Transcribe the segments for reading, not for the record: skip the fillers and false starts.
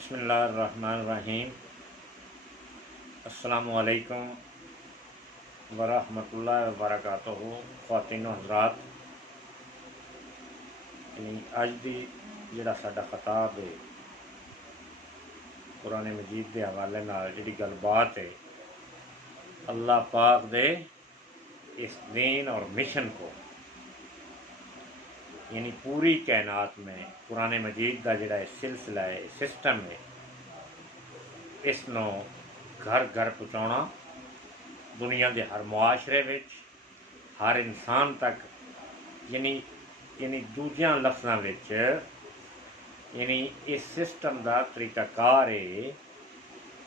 बिस्मिल्लाहिर्रहमानिर्रहीम। अस्सलामुअलैकुम वरहमतुल्लाहि वबरकातुहू। ख़वातीन व हज़रात, अज दी जिहड़ा साडा खिताब है कुरान मजीद के हवाले नाल जिहड़ी गलबात है अल्लाह पाक दे इस दीन और मिशन को यानी पूरी कायनात में कुरान मजीद का जिहड़ा सिलसिला है सिस्टम है इसनों घर घर पहुँचाना दुनिया के हर मुआशरे विच हर इंसान तक यानी यानी दूजिया लफ्ज़ों विच यानी इस सिस्टम का तरीकाकार है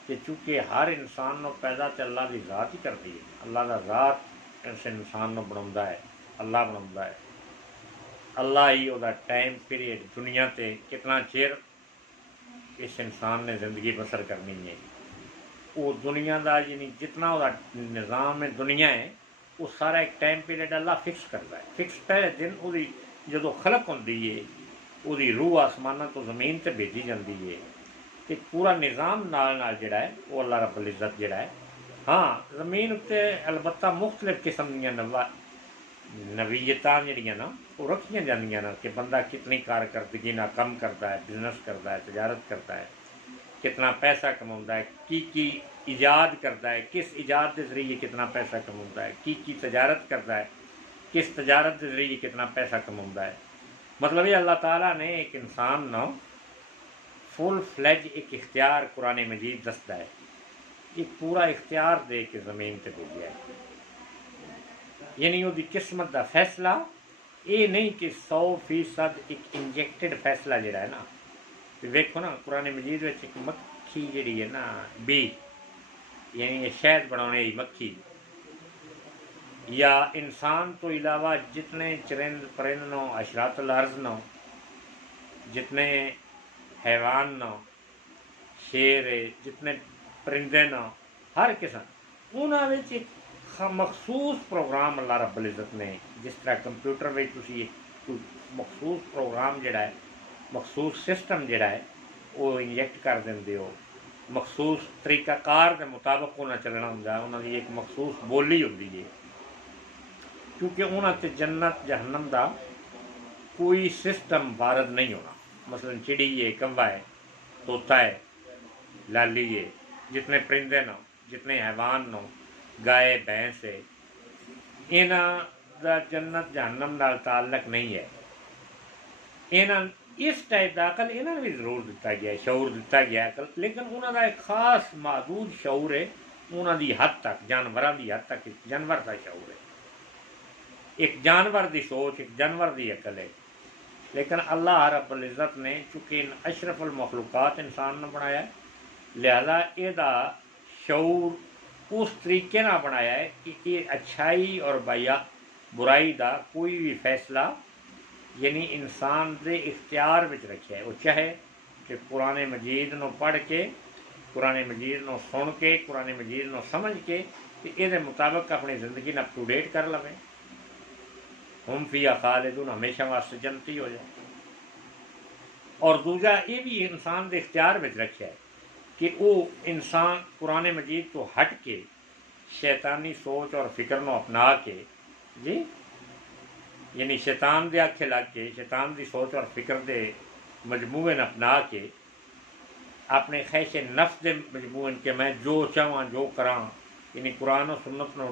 कि चूँकि हर इंसान को पैदा तो अल्लाह की ज़ात ही करती है। अल्लाह का ज़ात इस इंसान को बनाता है, अल्लाह बनाता है। अल्लाह ही वह टाइम पीरियड दुनिया ते कितना चिर इस इंसान ने ज़िंदगी बसर करनी है वो दुनिया का यानी जितना वह निज़ाम है दुनिया है वो सारा एक टाइम पीरियड अल्लाह फिक्स करता है। फिक्स पहले दिन वो जो खलक होंदी है वो रूह आसमाना तो ज़मीन से भेजी जाती है तो पूरा निज़ाम नाल नाल जिहड़ा है वो अल्लाह रब्बुल इज़्ज़त जिहड़ा है हाँ ज़मीन उत्ते अलबत्ता मुख्तलिफ किस्म दी नवीयतां जिहड़ियां ना वो रखियां जांदियां ना कि बंदा कितनी कारकर्दगी ना कम करता है, बिजनेस करता है, तजारत करता है, कितना पैसा कमाता है, की ईजाद करता है, किस ईजाद के जरिए कितना पैसा कमाता है, की तजारत करता है, किस तजारत के जरिए कितना पैसा कमाता है। मतलब ये अल्लाह ताला ने एक इंसान ना फुल फ्लैज एक इख्तियार कुरान मजीद दसता है एक पूरा इख्तियार दे के ज़मीन पर भेजा है। यानी उसकी किस्मत का फैसला ये नहीं कि 100% एक इंजैक्टेड फैसला जोड़ा है ना वेखो ना कुरान मजीद में एक मक्खी जी है ना बी यानी शहद बनाने की मक्खी या इंसान तो इलावा जितने चरिंद परिंद नो अशरातुल अर्ज़ नो जितने हैवान नो शेर है जितने परिंदे नो हर किस्म उन्होंने एक मखसूस प्रोग्राम अल्लाह रब्बुल इज़्ज़त ने जिस तरह कंप्यूटर में तुसी एक मखसूस प्रोग्राम जिहड़ा है मखसूस सिस्टम जिहड़ा है वो इंजैक्ट कर देंदे हो मखसूस तरीकाकार के मुताबिक उन्हें चलना होंगे उन्होंने एक मखसूस बोली होंगी है क्योंकि उन्होंने जन्नत जहन्नम का कोई सिस्टम वारद नहीं होना। मसलन चिड़ी है, कौवा है, तोता है, लाली है, जितने परिंदे नो जितने हैवान नो गाय भैंस है इन्हां दा जन्नत जहन्नम नाल ताल्लुक नहीं है। इन्हां इस टाइप का अकल इन्होंने भी जरूर दिता गया है शऊर दिता गया अकल लेकिन उन्होंने एक खास महदूद शऊर है उन्होंने हद तक जानवरों की हद तक जानवर का शऊर है एक जानवर की सोच एक जानवर की अकल है। लेकिन अल्लाह रब्बुल इज़्ज़त ने चूँकि अशरफुल मखलूक़ात इंसान ने बनाया है लिहाजा यदा शऊर उस तरीके ना बनाया है कि ये अच्छाई और बुराई का कोई भी फैसला यानी इंसान के इख्तियार में रखे है। वो चाहे कि कुरान मजीद को पढ़ के कुरान मजीद को सुन के कुरान मजीद को समझ के ये मुताबिक अपनी ज़िंदगी अप टू डेट कर लवें हम फिया खालिदून हमेशा वास्ते जन्नती हो जाए। और दूजा ये भी इंसान के इख्तियार में रखा है कि वो इंसान कुरान मजीद तो हट के शैतानी सोच और फिक्र को अपना के जी यानी शैतान के आखे लग के शैतान की सोच और फिक्र के मजमूए अपना के अपने ख्वाहिश नफ्स के मजमूए के मैं जो चाहवा जो करा यानी कुरान और सुन्नत को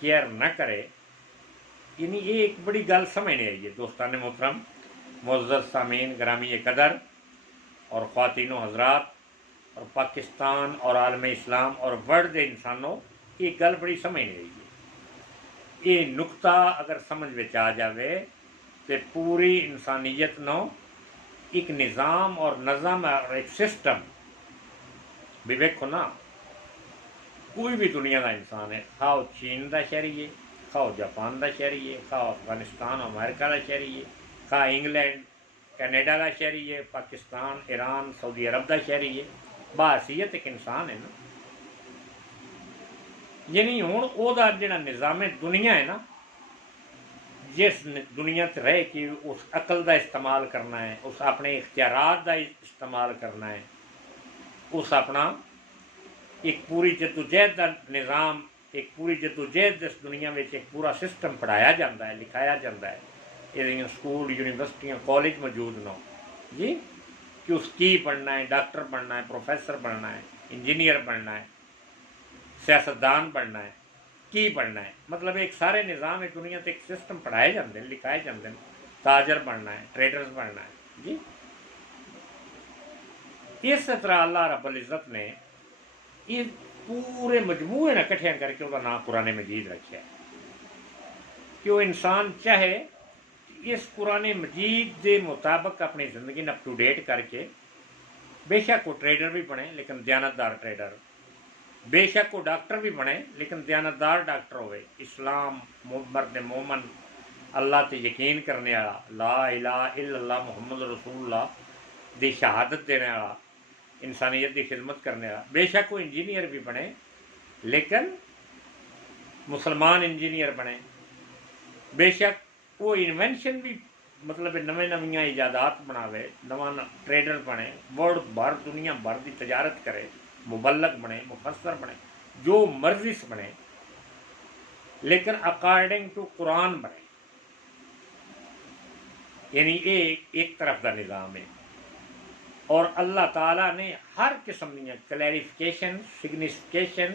केयर न करे यानी ये एक बड़ी गल समझने आई है। दोस्तान मोहतरम मुअज़्ज़ज़ सामीन ग्रामी कदर और ख़वातीनो हज़रात और पाकिस्तान और आलम इस्लाम और वर्ल्ड के इंसानों ये गल बड़ी समझने आई है। ये नुकता अगर समझ में आ जाए तो पूरी इंसानियत नो एक निज़ाम और नज़म और एक सिस्टम भी वेखो ना कोई भी दुनिया का इंसान है खाओ चीन का शहरी है खाओ जापान का शहरी है खाओ अफगानिस्तान अमेरिका का शहरी है खा इंग्लैंड कैनेडा का शहरी है पाकिस्तान ईरान सऊदी अरब का शहरी है बाहसीयत एक इंसान है ना यानी हूँ वह जो निज़ाम दुनिया है ना जिस दुनिया च रह के उस अकल का इस्तेमाल करना है उस अपने इख्तियारात का इस्तेमाल करना है उस अपना एक पूरी जदोजहद का निज़ाम, एक पूरी जदोजहद इस दुनिया में एक पूरा सिस्टम पढ़ाया जाता है, लिखाया जाता है। ये स्कूल यूनिवर्सिटियाँ कॉलेज मौजूद न जी कि उस की पढ़ना है, डॉक्टर बनना है, प्रोफेसर बनना है, इंजीनियर बनना है, सियासतदान बनना है, की बनना है। मतलब एक सारे निज़ाम है दुनिया से एक सिस्टम पढ़ाए जाते हैं, लिखाए जाते हैं। ताजर बनना है, ट्रेडर्स बनना है जी। इस तरह अल्लाह रब्बुल इज़्ज़त ने इस पूरे मजमूए ने कट्ठे करके उसका नाम कुरान मजीद रखा है कि वो इंसान चाहे इस कुरान मजीद के मुताबिक अपनी ज़िंदगी अप टू डेट करके बेशक वो ट्रेडर भी बने लेकिन दयानतदार ट्रेडर, बेशक वो डॉक्टर भी बने लेकिन दयानतदार डॉक्टर होवे, इस्लाम मर्द मोमन अल्लाह ते यकीन करने वाला, ला इलाहा इल्लल्लाह मुहम्मद रसूलुल्लाह दी शहादत देने वाला, इंसानियत की खिदमत करने वाला। बेशक वो इंजीनियर भी बने लेकिन मुसलमान इंजीनियर बने, बेशक वो इन्वेंशन भी मतलब नवे नवियाँ ईजादात बनावे, नवा ट्रेडर बने, वर्ल्ड भर दुनिया भर की तजारत करे, मुबल्लग बने, मुफस्सर बने, जो मर्जी से बने लेकिन अकॉर्डिंग टू कुरान बने। यानी एक तरफ का निज़ाम है। और अल्लाह ताला ने हर किस्म दी क्लैरिफिकेशन सिग्निफिकेशन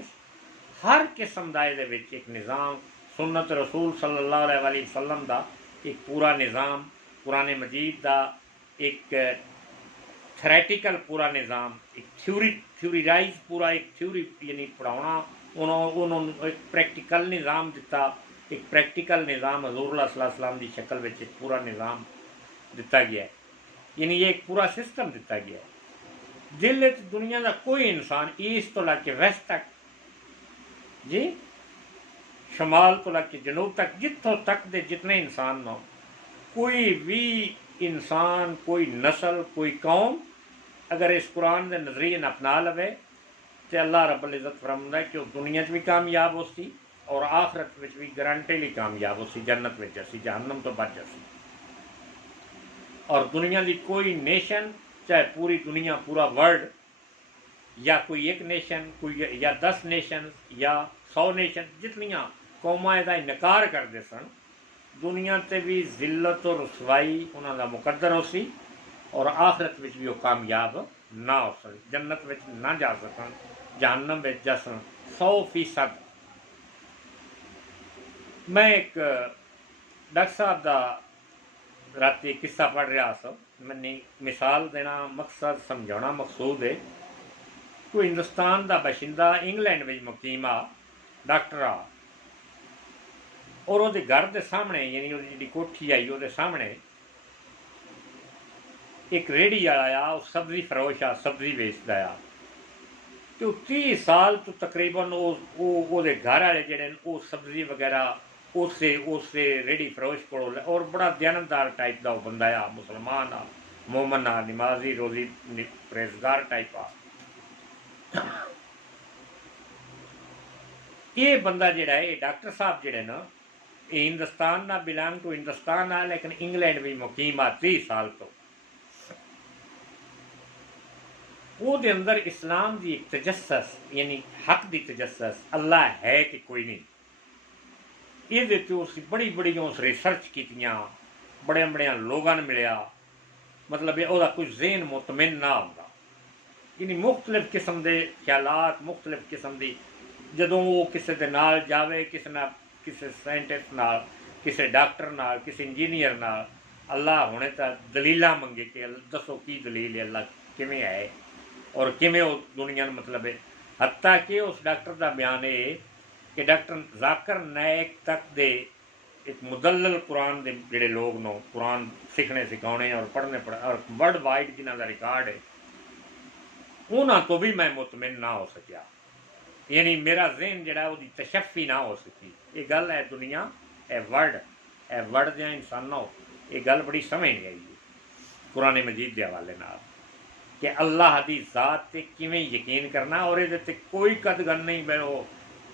हर किस्म का ये एक निज़ाम सुन्नत रसूल सल्लल्लाहु अलैहि वसल्लम का एक पूरा निज़ाम, कुरान मजीद का एक थ्योरेटिकल पूरा निज़ाम, एक थ्योरीराइज पूरा एक थ्योरी यानी पढ़ाना, उन्होंने एक प्रैक्टिकल निज़ाम दिता, एक प्रैक्टिकल निज़ाम हजूर सल्लल्लाहु अलैहि वसल्लम की शक्ल में एक पूरा निज़ाम दिता गया है। यानी ये एक पूरा सिस्टम दिता गया है। दिल दुनिया का कोई इंसान ईस्ट तो लग के वैस्ट तक जी, शमाल तो लग के जनूब तक, जितों तक दे जितने इंसान हो, कोई भी इंसान, कोई नस्ल, कोई कौम अगर इस कुरान के नजरिए न अपना लवे तो अल्लाह रब्बुल इज़्ज़त फरमांदा है कि वो दुनिया भी कामयाब हो सी और आखिरत में भी गारंटी कामयाब हो सी, जन्नत में जसी, जहन्नम तो बच जसी। और दुनिया की कोई नेशन, चाहे पूरी दुनिया पूरा वर्ल्ड या कोई एक नेशन, कोई या 10 नेशन या 100 नेशन, जितनियाँ कौमां इसका इनकार करते सन, दुनिया से भी जिल्लत और रसवाई उन्होंने मुकद्दर हो सी और आखिरत में भी वो कामयाब ना हो सन, जन्नत में ना जा सकन, जहन्नम में जा सन 100%। मैं एक डॉक्टर साहब का राती किस्सा पढ़ रहा था, मैंने मिसाल देना मकसद समझाना मकसूद है। कोई हिंदुस्तान का बशिंदा इंग्लैंड में मुकीम आ डॉक्टर आ और वो घर के सामने यानी वो जी कोठी आई वो सामने एक रेहड़ी वाला आ, सब्जी फरोश आ, सब्जी बेचता आ। तो 30 साल तो तकरीबन वो घर वाले जेडे वो सब्जी वगैरह उस रेहड़ी फरोश को, और बड़ा दयानतदार टाइप का वो बंदा आ, मुसलमान आ, मोमन आ, नमाजी रोजी परहेजगार टाइप आ। ये बंदा जेड़ा है डॉक्टर साहब जेड़े ना हिंदुस्तान ना बिलोंग टू हिंदुस्तान आ लेकिन इंग्लैंड भी मुकीम आ 30 साल तो वो दे अंदर इस्लाम की एक तजस्सस यानी हक की तजस्सस अल्लाह है कि कोई नहीं, ये बड़ी बड़ी उस रिसर्च कीतियां, बड़े बड़े लोगों ने मिलया, मतलब वह कुछ जहन मुतमिन ना होता। यानी मुख्तलिफ किस्म के ख्यालात, मुख्तलिफ किस्म की जदों वो किसी के नाल जावे, किसी साइंटिस्ट नाल, किसी डॉक्टर नाल, किसी इंजीनियर नाल, अल्लाह होने तो दलीलां मंगे कि दसो की दलील है, अल्लाह किवें है और किवें वो दुनिया में मतलब है। हत्ता कि उस डॉक्टर का बयान है कि डॉक्टर जाकिर नायक तक दे एक मुदल्लल कुरान के जोड़े लोग नो कुरान सीखने सिखाने और पढ़ने और वर्ल्ड वाइड जिन्हों का रिकॉर्ड है उन्होंने तो भी मैं मुतमिन ना हो सकिया, यानी मेरा जहन जड़ा वो तशफ़ी ना हो सकी। ये गल है दुनिया ए वर्ल्ड दियां इंसानों ये गल बड़ी समझ नहीं आई कुरान मजीद के हवाले नाल कि अल्लाह की ज़ात से किवें यकीन करना। और ये कोई कदगन नहीं मैं वो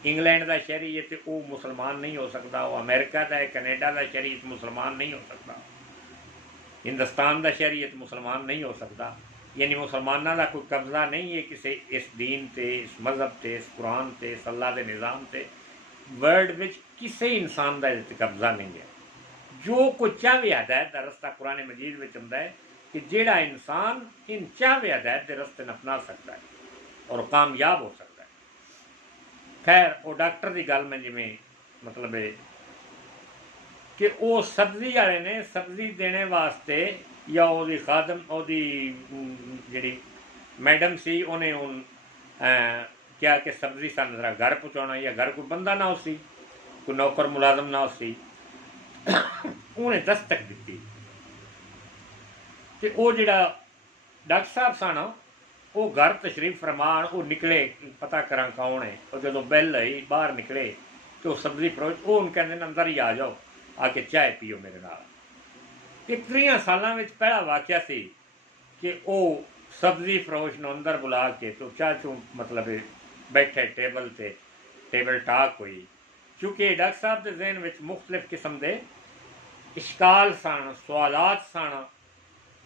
इंग्लैंड का शहरी है तो वो मुसलमान नहीं हो सकता, वो अमेरिका का है कनेडा का शहरी है तो मुसलमान नहीं हो सकता, हिंदुस्तान का शहरी है तो मुसलमान नहीं हो सकता। यानी मुसलमानों का कोई कब्जा नहीं है किसी इस दीन से, इस मजहब से, इस कुरान से, इस अल्लाह के निज़ाम से। वर्ल्ड में किसी इंसान का इस कब्जा नहीं है। जो कोई चाहे हदायत का रस्ता कुरान मजीद में आता है कि जेड़ा इंसान इन चाहे हदायत के रस्ते न अपना सकता है और कामयाब हो सकता है। खैर वो डॉक्टर की गल में जिमें मतलब है कि वो सब्जी वाले ने सब्जी देने वास्ते या वो खादम वो जी मैडम सी उन्हें उन क्या कि सब्जी सन जरा घर पहुँचाना या घर कोई बंदा ना उसी कोई नौकर मुलाजम ना उसी उन्हें दस्तक दी तो वो जड़ा डॉक्टर साहब सन वो घर तशरीफ फरमान वो निकले पता करा कौन है और जो बैल आई बाहर निकले तो सब्जी फरोश वो उन कहते अंदर ही आ जाओ आके चाय पियो मेरे नाल। 30 सालों में पहला वाक़या सी कि वो सब्जी फरोश ने अंदर बुला के तो चाह चू मतलब बैठे टेबल से टेबल टाक हुई। चूँकि डॉक्टर साहब के जहन में मुख्तलिफ किस्म के इश्काल सन सवालात सन।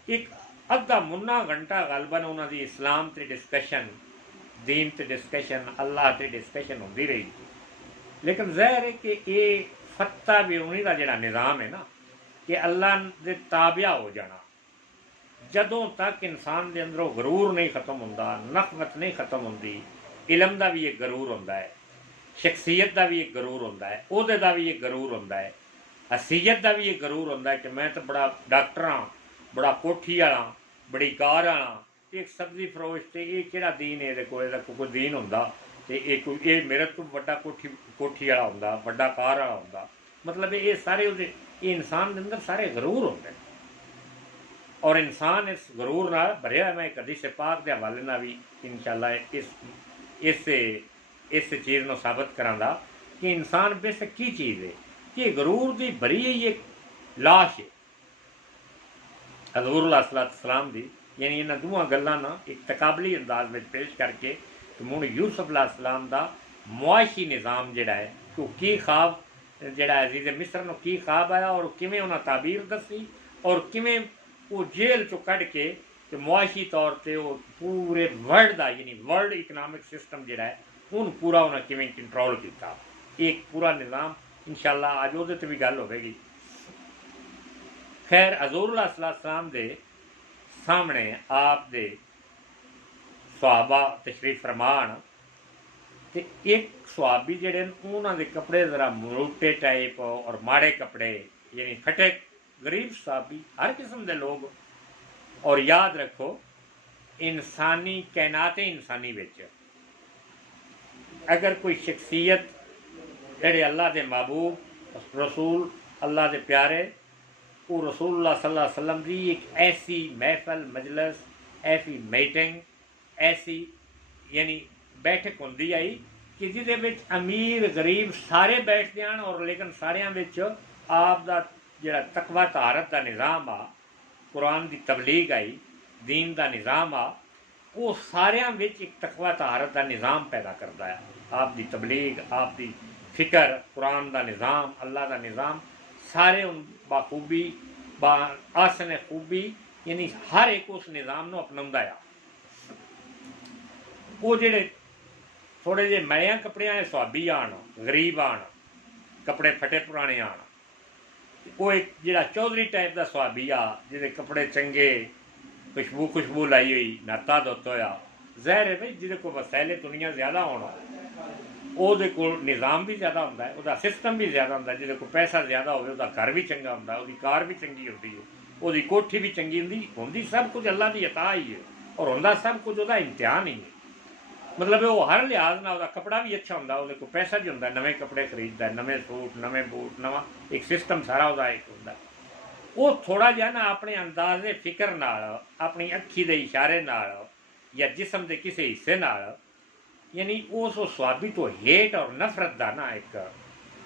एक अद्धा मुन्ना घंटा गलबन उन्होंने इस्लाम से डिस्कशन दीन से डिस्कशन अल्लाह से डिस्कशन होती रही। लेकिन ज़ाहिर है कि ये फत्ता भी उन्हीं का जोड़ा निज़ाम है ना कि अल्लाह के ताबिया हो जाना। जदों तक इंसान के अंदरों गरूर नहीं खत्म होंदा, नफरत नहीं खत्म होंदी, इलम का भी एक गरूर होंदा है, शख्सियत का भी एक गरूर होंदा है, ओहदे का भी एक गरूर होंदा है, हसीयत का भी एक गरूर होंदा है कि मैं तो बड़ा डॉक्टर हाँ, बड़ा कोठी वाला, बड़ी कार वाला। एक सब्जी फरोश से ये केड़ा दीन है, कोई दीन होंदा ते ये मेरे तो बड़ा कोठी वाला होंदा, बड़ा कार वाला होंदा। मतलब ये सारे ये इंसान के अंदर सारे गरूर होंदे और इंसान इस गरूर नाल भरिया है। मैं एक हदीस पाक के हवाले नाल भी इंशाअल्लाह इस चीज़ को साबित करांगा कि इंसान बेशक की चीज़ है कि गरूर की भरी ही एक लाश है हज़ूर अलैहिस्सलाम दी। यानी इन्हां दोवां गल्लां ना एक तकाबली अंदाज में पेश करके तो मुड़ यूसुफ अलैहिस्सलाम दा मुआशी निज़ाम जिहड़ा है तो की ख्वाब जिहड़ा अजीज़ मिस्र नूं की ख्वाब आया और किवें उन्हां ताबीर दसी और किवें वो जेल चो कढ़ के तो मुआशी तौर पर वो पूरे वर्ल्ड का यानी वर्ल्ड इकनॉमिक सिस्टम जिहड़ा है उन पूरा उन्हें किवें कंट्रोल किया। एक पूरा निज़ाम इंशाअल्लाह अज उहदे ते भी गल होवेगी। खैर हज़ूर अलैहिस्सलाम दे सामने आप दे सहाबा तशरीफ फरमान ते एक सहाबी जिहड़े उन्हां दे कपड़े ज़रा मोटे टाइप और माड़े कपड़े यानी फटे गरीब सहाबी हर किस्म के लोग। और याद रखो इंसानी कैनाते इंसानी विच अगर कोई शख्सियत जिहड़े अल्लाह के महबूब रसूल अल्लाह के प्यारे वो रसूलुल्लाह सल्लल्लाहु अलैहि वसल्लम की एक ऐसी महफल मजलस ऐसी मीटिंग ऐसी यानी बैठक होंदी आई कि जिहदे विच अमीर गरीब सारे बैठ जान और लेकिन सारियां विच आप दा जिहड़ा तकवा तहारत का निज़ाम आ कुरान की तबलीग आई दीन का निज़ाम आ वो सारियां विच एक तकवा तहारत का निज़ाम पैदा करता है। आप दी तबलीग आप दी फिक्र कुरान का निज़ाम अल्लाह का निज़ाम सारे उन बाखूबी बा आसन खूबी यानी हर एक उस निज़ाम को अपनाउंदा आ। वो जेडे थोड़े जे मैलिया कपड़िया सुहाबी आन गरीब आन कपड़े फटे पुराने आन वो एक जिहड़ा चौधरी टाइप का सुहाबी आ जिहदे कपड़े चंगे खुशबू लाई हुई नाता धोता होया ज़ाहिर है भाई जिहदे को वसैले दुनिया ज़्यादा होना ਉਹਦੇ ਕੋਲ ਨਿਜ਼ਾਮ भी ज़्यादा होंदा है ਉਹਦਾ सिस्टम भी ज़्यादा होंदा ਜਿਹਦੇ ਕੋਲ पैसा ज़्यादा ਹੋਵੇ ਉਹਦਾ घर भी चंगा होंदा ਉਹਦੀ कार भी चंगी होती है ਉਹਦੀ कोठी भी चंगी होंदी सब कुछ अल्लाह की अता ही है और होंदा सब कुछ ਉਹਦਾ इम्तिहान ही है। मतलब वो हर लिहाज ना ਉਹਦਾ कपड़ा भी अच्छा होंदा ਉਹਦੇ कोल पैसा भी होंदा नवे कपड़े खरीददा नवे सूट नवे बूट नवा एक सिस्टम सारा ਉਹਦਾ एक होंदा। वो थोड़ा जिहा ना अपने अंदाजे फिक्र नाल अपनी अखी दे इशारे नाल या जिसम के किसी हिस्से नाल यानी उस स्वाबी तो हेट और नफरत का ना एक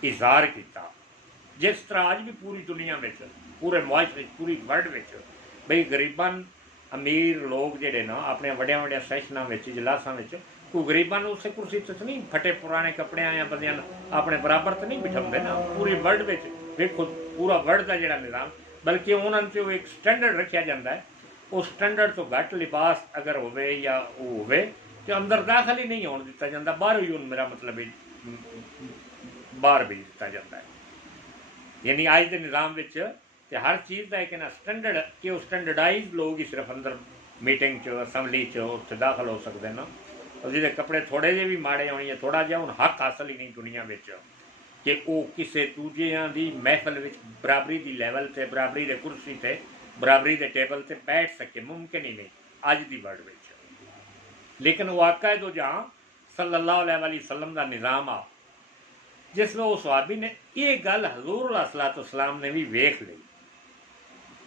इजहार किया जिस तरह अज भी पूरी दुनिया में पूरे मुआशरे पूरी वर्ल्ड में बई गरीबन अमीर लोग जेडे ना अपने वड्या वड्या सैशनों में इजलासा कोई गरीबन उस कुर्सी तो नहीं फटे पुराने कपड़े या बंदियां अपने बराबर तो नहीं बिठाते ना पूरी वर्ल्ड में देखो पूरा वर्ल्ड का जोड़ा निज़ाम बल्कि उन्होंने एक स्टैंडर्ड रखा जाता है उस स्टैंडर्ड तो घट लिबास अगर होवे या वो होवे तो अंदर दाखिल ही नहीं होने दिता जाता, बाहर ही हूँ मेरा मतलब है बाहर भी दिता जाता है। यानी अज के निज़ाम विच ते हर चीज़ का एक ना स्टैंडर्ड कि वो स्टैंडर्डाइज लोग ही सिर्फ अंदर मीटिंग च असैम्बली च उत्थे दाखिल हो सकते हैं। और जिहदे कपड़े थोड़े जे भी माड़े होने या थोड़ा जिहा हुण हक हासिल ही नहीं दुनिया विच कि वो किसी दूजियां दी महफिल विच बराबरी दी लैवल ते बराबरी दे कुर्सी ते बराबरी दे टेबल ते बैठ सके, मुमकिन ही नहीं अज दी वर्ल्ड विच। लेकिन वाक़ा दो जहाँ सल्लल्लाहु अलैहि वसल्लम का निज़ाम आ जिसमें उस सहाबी ने ये गल हजूर अलैहिस्सलाम ने भी वेख ली,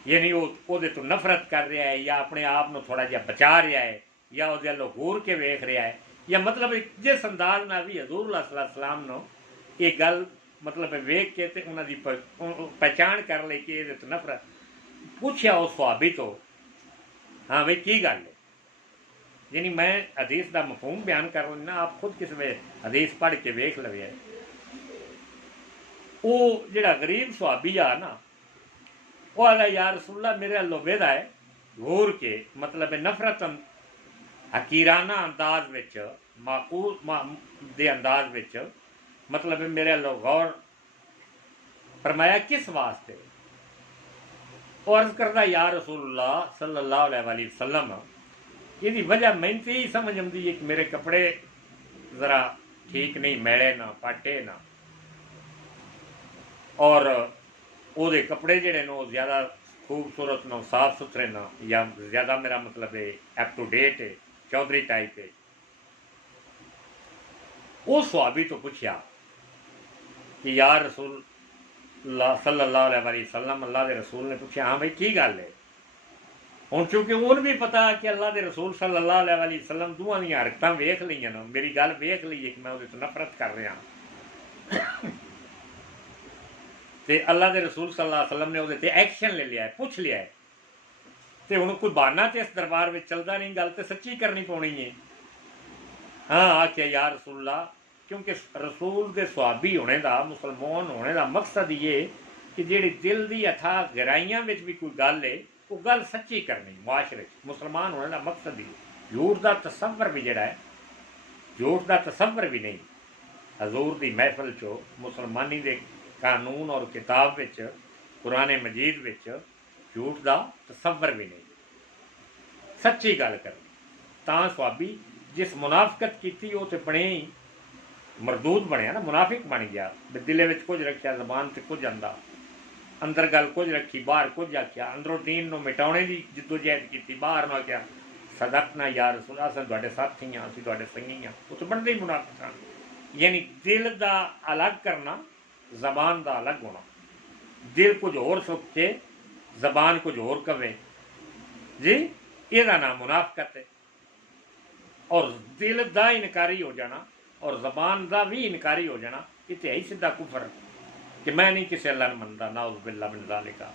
यानी वो तो नफरत कर रहा है या अपने आप को थोड़ा जिहा बचा रहा है या वो घूर के वेख रहा है या मतलब जिस अंदाज में भी हजूर अलैहिस्सलाम नो ये गल मतलब वेख के ते उन्होंने पहचान कर ली कि ये तो नफरत। पूछया उस सहाबी तो, हाँ भाई की गल है, यानी मैं हदीस का मफहूम बयान कर रहा, आप खुद किस वे हदीस पढ़ के वेख लवे। वो जिहड़ा गरीब सहाबी आ ना वो आला यार रसूलल्लाह मेरे अल्लों वेदा है घूर के मतलब नफरत हकीराना अंदाज विच माकूल दे अंदाज विच मतलब मेरे अल्लों गौर फरमाया किस वास्ते। और अर्ज करदा यार रसूलल्लाह सल्लल्लाहु अलैहि वसल्लम इसकी वजह मैंने तो यही समझ आती है कि मेरे कपड़े ज़रा ठीक नहीं, मैले ना पाटे ना, और वो कपड़े जोड़े न ज़्यादा खूबसूरत न साफ सुथरे न या ज़्यादा मेरा मतलब है अप टू डेट है चौधरी टाइप है। उस सहाबी तो पूछया कि यार रसूल सल्लल्लाहु अलैहि वसल्लम अल्लाह के रसूल ने पूछा हाँ भाई की गल है। हुण चूंकि उन्हें भी पता कि अल्लाह के रसूल सल्लल्लाहु अलैहि वसल्लम दोवां दी हरकतां वेख लईआं न, मेरी गल वेख ली है कि मैं उहदे तो नफरत कर रहा तो अल्लाह के रसूल सल्लल्लाहु अलैहि वसल्लम ने उहदे ते एक्शन ले लिया है, पूछ लिया है। तो हुण कोई बहाना तो इस दरबार में चलता नहीं, गल तो सच्ची करनी पौनी है। हाँ आख्या यार रसूलल्लाह, क्योंकि रसूल के सुहाबी होने का मुसलमान होने का मकसद ये कि जिहड़ी दिल की अथा गहराइयां में भी कोई गल है वो गल सच्ची करनी मुआशरे मुसलमान होने का मकसद ही। झूठ का तसव्वुर भी जिहड़ा है, झूठ का तसव्वुर भी नहीं हजूर की महफिल चो मुसलमानी के कानून और किताब विच कुरान मजीद विच झूठ का तसव्वुर भी नहीं, सच्ची गल करनी। तां सुहाबी जिस मुनाफकत की वो तो बने ही मरदूद बनया ना, मुनाफिक बन गया। दिले में कुछ रखा जबान से कुछ आंदा, अंदर गल कुछ रखी बाहर कुछ आख्या, अंदरों दीन को मिटाने की जिद्दोजहद की बाहर ना आख्या सदकना यार रसूल अस तुहाडे साथी हाँ असीं तुहाडे संगी हाँ, वो तो बनते ही मुनाफिक। यानी दिल का अलग करना जबान का अलग होना, दिल कुछ होर सोचे जबान कुछ होर कवे जी, यदा नाम मुनाफकत है। और दिल का इनकारी हो जाना और जबान का भी इनकारी हो जाना ये तो है सीधा कुफर कि मैं नहीं किसी अल्लाह मनता ना उस बिल्ला मिन ज़ालिका,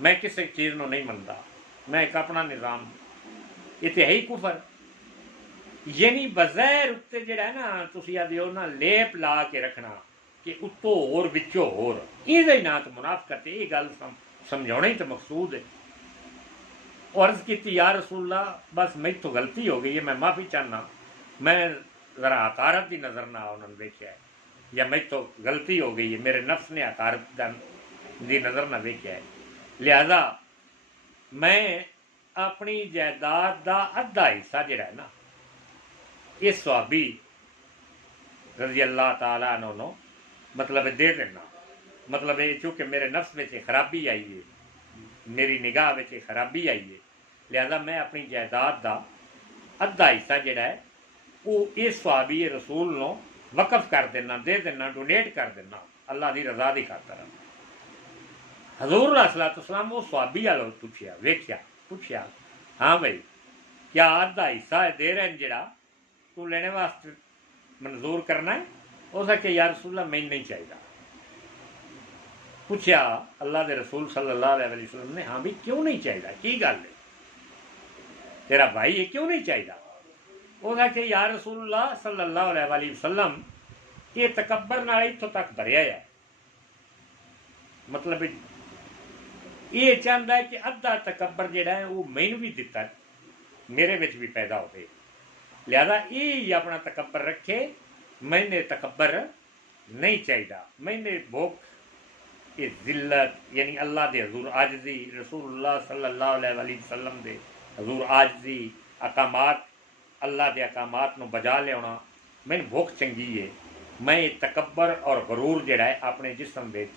मैं किसी चीज़ को नहीं मनता, मैं एक अपना निज़ाम, ये तो है ही कुफर। यानी बज़ैर उत्ते जिहड़ा है ना तुसीं आदे हो ना लेप ला के रखना कि उत्तों होर विचों होर, इहदा ही ना तो मुनाफकत है। ये गल समझाना ही तो मकसूद है। अर्ज़ की यार रसूलल्लाह बस मेरे तो गलती हो गई है, मैं माफ़ी चाहना, मैं ज़रा हकारत की नज़र ना उन्होंने देखा है या मेरे तो गलती हो गई है, मेरे नफ्स ने हकारत की नज़र ना देखा है, लिहाजा मैं अपनी जायदाद का अद्धा हिस्सा जिहड़ा है ना इस सहाबी रज़ी अल्लाह तआला अन्हु मतलब दे देना। मतलब ये चूँकि मेरे नफ्स में खराबी आई है, मेरी निगाह में खराबी आई है, लिहाजा मैं अपनी जायदाद का अद्धा हिस्सा जिहड़ा है वो इस सहाबी रसूल नो वकफ कर देना, दे देना, डोनेट कर देना अल्लाह की रजा की खातर। हजूर अलैहिस्सलाम वो सहाबी वालों पूछया वेख्या पूछया हाँ भाई क्या अद्धा हिस्सा है दे रहे हैं जिहड़ा तू लेने वास्ते मंजूर करना है। उस आखे यार रसूलल्लाह मैनूं नहीं चाहिए। पूछया अल्लाह के रसूल सल्लल्लाहु अलैहि वसल्लम ने हाँ भी क्यों नहीं चाहिए, की गल है तेरा भाई है क्यों नहीं चाहिए। उस आखे यार रसूलल्लाह सल्लल्लाहु अलैहि वसल्लम ये तकबर नाल इत्थों तक भरिया है, मतलब ये चाहता है कि अद्धा तकबर जिहड़ा है वो मैनू भी दिता मेरे विच भी पैदा होवे, लिहाजा ये ही अपना तकबर रखे, मैंने तकबर नहीं चाहिए, मैंने भुख ये जिल्लत यानी अल्लाह दे हजूर आजजी, रसूलुल्लाह सल्लल्लाहु अलैहि वसल्लम दे हजूर आजजी, अकामात अल्लाह के अकामात नूं बजा लिया, मैंने भुख चंगी है, मैं ये तकबर और गरूर जिहड़ा है अपने जिस्म विच,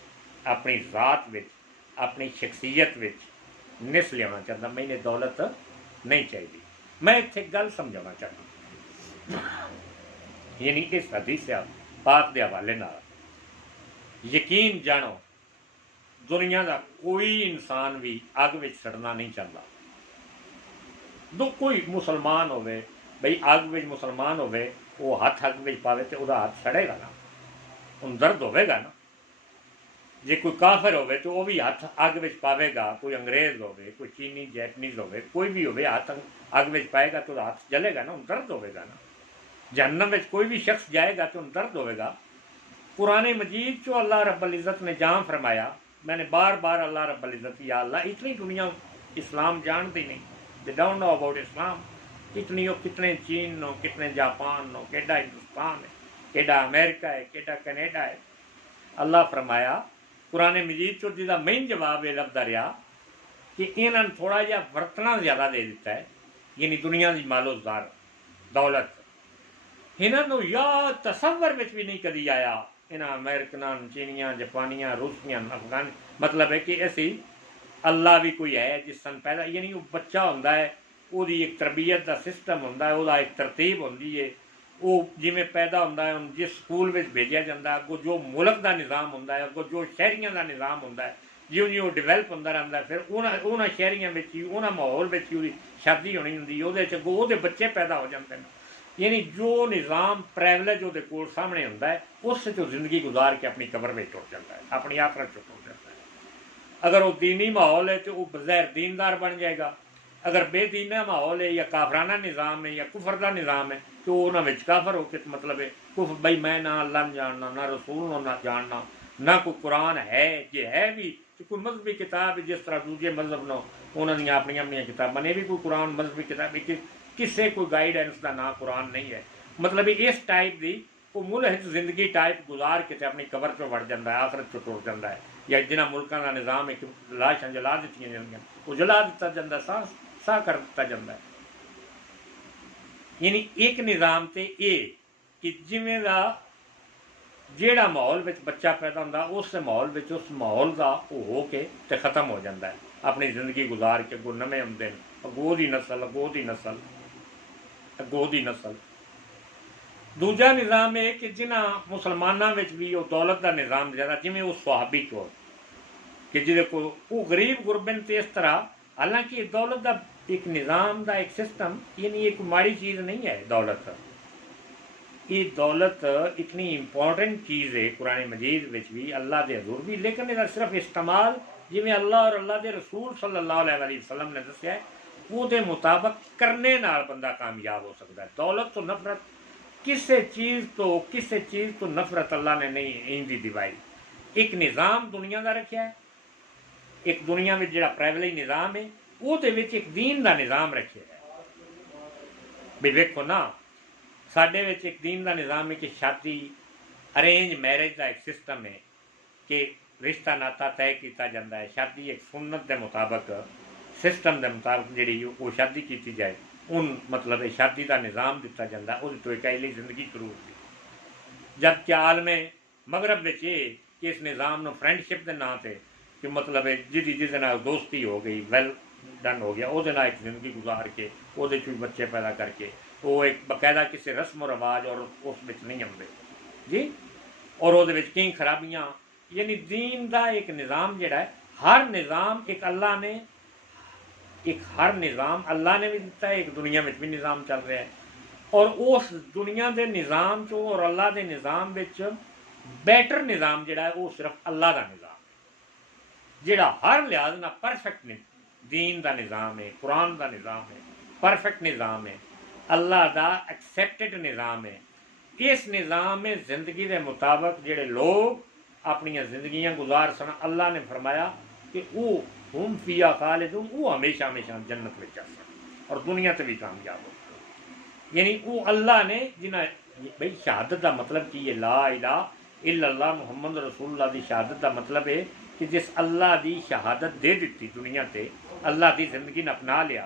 अपनी जात विच, अपनी शख्सियत विच निस लिया चाहता, मैंने दौलत नहीं चाहिए। मैं इत्थे गल समझाना चाहता, यानी इस हदीस पाक के हवाले नाल यकीन जानो दुनिया का कोई इंसान भी अग विच सड़ना नहीं चाहता। दो कोई मुसलमान होवे बई अग विच मुसलमान होवे, वो हथ अग विच पावे तो वह हथ सड़ेगा ना, उन दर्द होवेगा ना। जे कोई काफिर होवे तो वह भी हथ अग विच पावेगा, कोई अंग्रेज होवे, कोई चीनी जैपनीज होवे, कोई भी होवे हथ अग विच पाएगा तो हाथ जलेगा ना, उन दर्द होवेगा ना। जहन्नम में कोई भी शख्स जाएगा तो उन दर्द होवेगा। कुरान मजीद चो अल्लाह रब्बुल इज़्ज़त ने जान फरमाया, मैंने बार बार अल्लाह रब्बुल इज़्ज़त, या अल्लाह इतनी दुनिया इस्लाम जानती नहीं, दे डोंट नो अबाउट इस्लाम, इतनी हो कितने चीन नो, कितने जापान नो, केडा हिंदुस्तान है, केडा अमेरिका है, केडा कनेडा है। अल्लाह फरमाया कुरान मजीद चो जिसका मेन जवाब ये लभदा रहा कि इन्होंने थोड़ा जहा वरतना ज़्यादा दे दिता है, यानी दुनिया की मालोजार दौलत इन्हों या तसवर में भी नहीं कदी आया। इन्होंने अमेरिकन, चीनिया, जापानिया, रूसिया, अफगान, मतलब है कि असी अल्लाह भी कोई है जिस सन पैदा, यानी वो बच्चा होंदा है, वो एक तरबीयत का सिस्टम होंदा है, वो एक तरतीब होंदी है, वो जिमें पैदा होंदा है, जिस स्कूल में भेजा जाता, अगों जो मुल्क का निज़ाम होंदा है, अगों जो शहरियों का निज़ाम होंदा है, जिउं जिउं डिवेलप होंदा रहंदा है, फिर उन्होंने शहरियों में ही उन्होंने माहौल में ही शादी होनी होंदी, उहदे च अगों उहदे बच्चे पैदा हो जाते हैं। यानी जो निज़ाम प्रिविलेज उहदे कोल सामने होंदा है, उस चो जिंदगी गुजार के अपनी कबर में टुट जाता है, अपनी आखरत चो टुट जाता है। अगर वो दीनी माहौल है तो वह बज़ैर दीनदार बन जाएगा, अगर बेदीना माहौल है या काफराना निज़ाम है या कुफर का निज़ाम है तो उन्होंने काफर होकर मतलब है कुफ बई मैं ना अल्लाह जानना, ना रसूल ना जानना, ना कोई कुरान है, जे है भी तो कोई मजहबी किताब जिस तरह दूजे मजहब नो उन्होंने अपन अपन किताबा ने भी कोई कुरान मजहबी किताब किसी कोई गाइडेंस का ना कुरान नहीं है, मतलब इस टाइप की वो मुल्क जिंदगी टाइप गुजार के अपनी कबर चो वड़ जाता है, आखरत चो टुट जाता है। या जिन्होंने मुल्कों का निज़ाम है कि लाशां जला दी जाएंगे, वो जला दिता जाता, साह कर दिता जाता है। यानी एक निज़ाम तो ये कि जिमें का जेड़ा माहौल में बच्चा पैदा होंदा उस माहौल में उस माहौल का हो के तो ख़त्म हो जाता है, अपनी जिंदगी गुजार के अगों नवे आते हैं, अगों दी नस्ल, अगों दी नस्ल, अगों दी नस्ल। दूजा निज़ाम है कि जिन्हों मुसलमानों में भी वो दौलत का निज़ाम ज़्यादा, जिमें वो सुहाबी को कि जिदे को वो गरीब गुरबन तो इस तरह, हालांकि दौलत का एक निज़ाम का एक सिस्टम, यानी एक माड़ी चीज़ नहीं है दौलत। ये दौलत इतनी इंपॉर्टेंट चीज़ है कुरान मजीद में भी, अल्लाह के हजूर भी, लेकिन इसका सिर्फ इस्तेमाल जिमें अल्लाह और अल्लाह के रसूल सल्लल्लाहु अलैहि वसल्लम ने दस्या है वो मुताबिक करने नाल बंदा कामयाब हो सकता है। दौलत तो नफरत किसी चीज़ तो नफरत अल्लाह ने नहीं इंदी दिवाई। एक निज़ाम दुनिया का रखा है, एक दुनिया में जो प्राइवेट निज़ाम है वो एक दीन का निज़ाम रखे है। भी वेखो ना साडे विच एक दीन का निज़ाम है कि शादी अरेंज मैरिज का एक सिस्टम है कि रिश्ता नाता तय किया जाता है, शादी एक सुन्नत के मुताबिक सिस्टम के मुताबिक जी वो शादी की जाए, उन मतलब शादी का निज़ाम दिता जाता, उस तो एक अगली जिंदगी शुरू होती। जबकि आलमे मगरब में कि इस निज़ाम में फ्रेंडशिप के नाँ से कि मतलब जिस नाल दोस्ती हो गई, वेल डन हो गया, वो एक जिंदगी गुजार के वो भी बच्चे पैदा करके वो एक बकायदा किसी रस्म रवाज और उस नहीं आते जी, और वो कई खराबियाँ, यानी दीन का एक निज़ाम जोड़ा है, हर निज़ाम एक अल्लाह ने एक हर निज़ाम अल्लाह ने भी दिता है, एक दुनिया में भी निज़ाम चल रहा है, और उस दुनिया के निज़ाम चो और अल्लाह के निज़ाम बैटर निज़ाम जोड़ा है वो सिर्फ अल्लाह का निज़ाम है, जोड़ा हर लिहाज ना परफेक्ट दीन का निज़ाम है, कुरान का निज़ाम है, परफेक्ट निज़ाम है, अल्लाह का एक्सैप्टेड निज़ाम है। इस निज़ाम में जिंदगी के मुताबिक जोड़े लोग अपन जिंदगियां गुजार सन, अल्लाह ने फरमाया कि वो हुम फिया खालिदून, वो हमेशा हमेशा जन्नत में जा सकते और दुनिया से भी कामयाब हो। यानी वो अल्लाह ने जिन्हें भाई शहादत का मतलब की है, ला इलाहा इल्लल्लाह मुहम्मद रसूलुल्लाह की शहादत का मतलब है कि जिस अल्लाह की शहादत दे दी दुनिया से, अल्लाह की जिंदगी ने अपना लिया।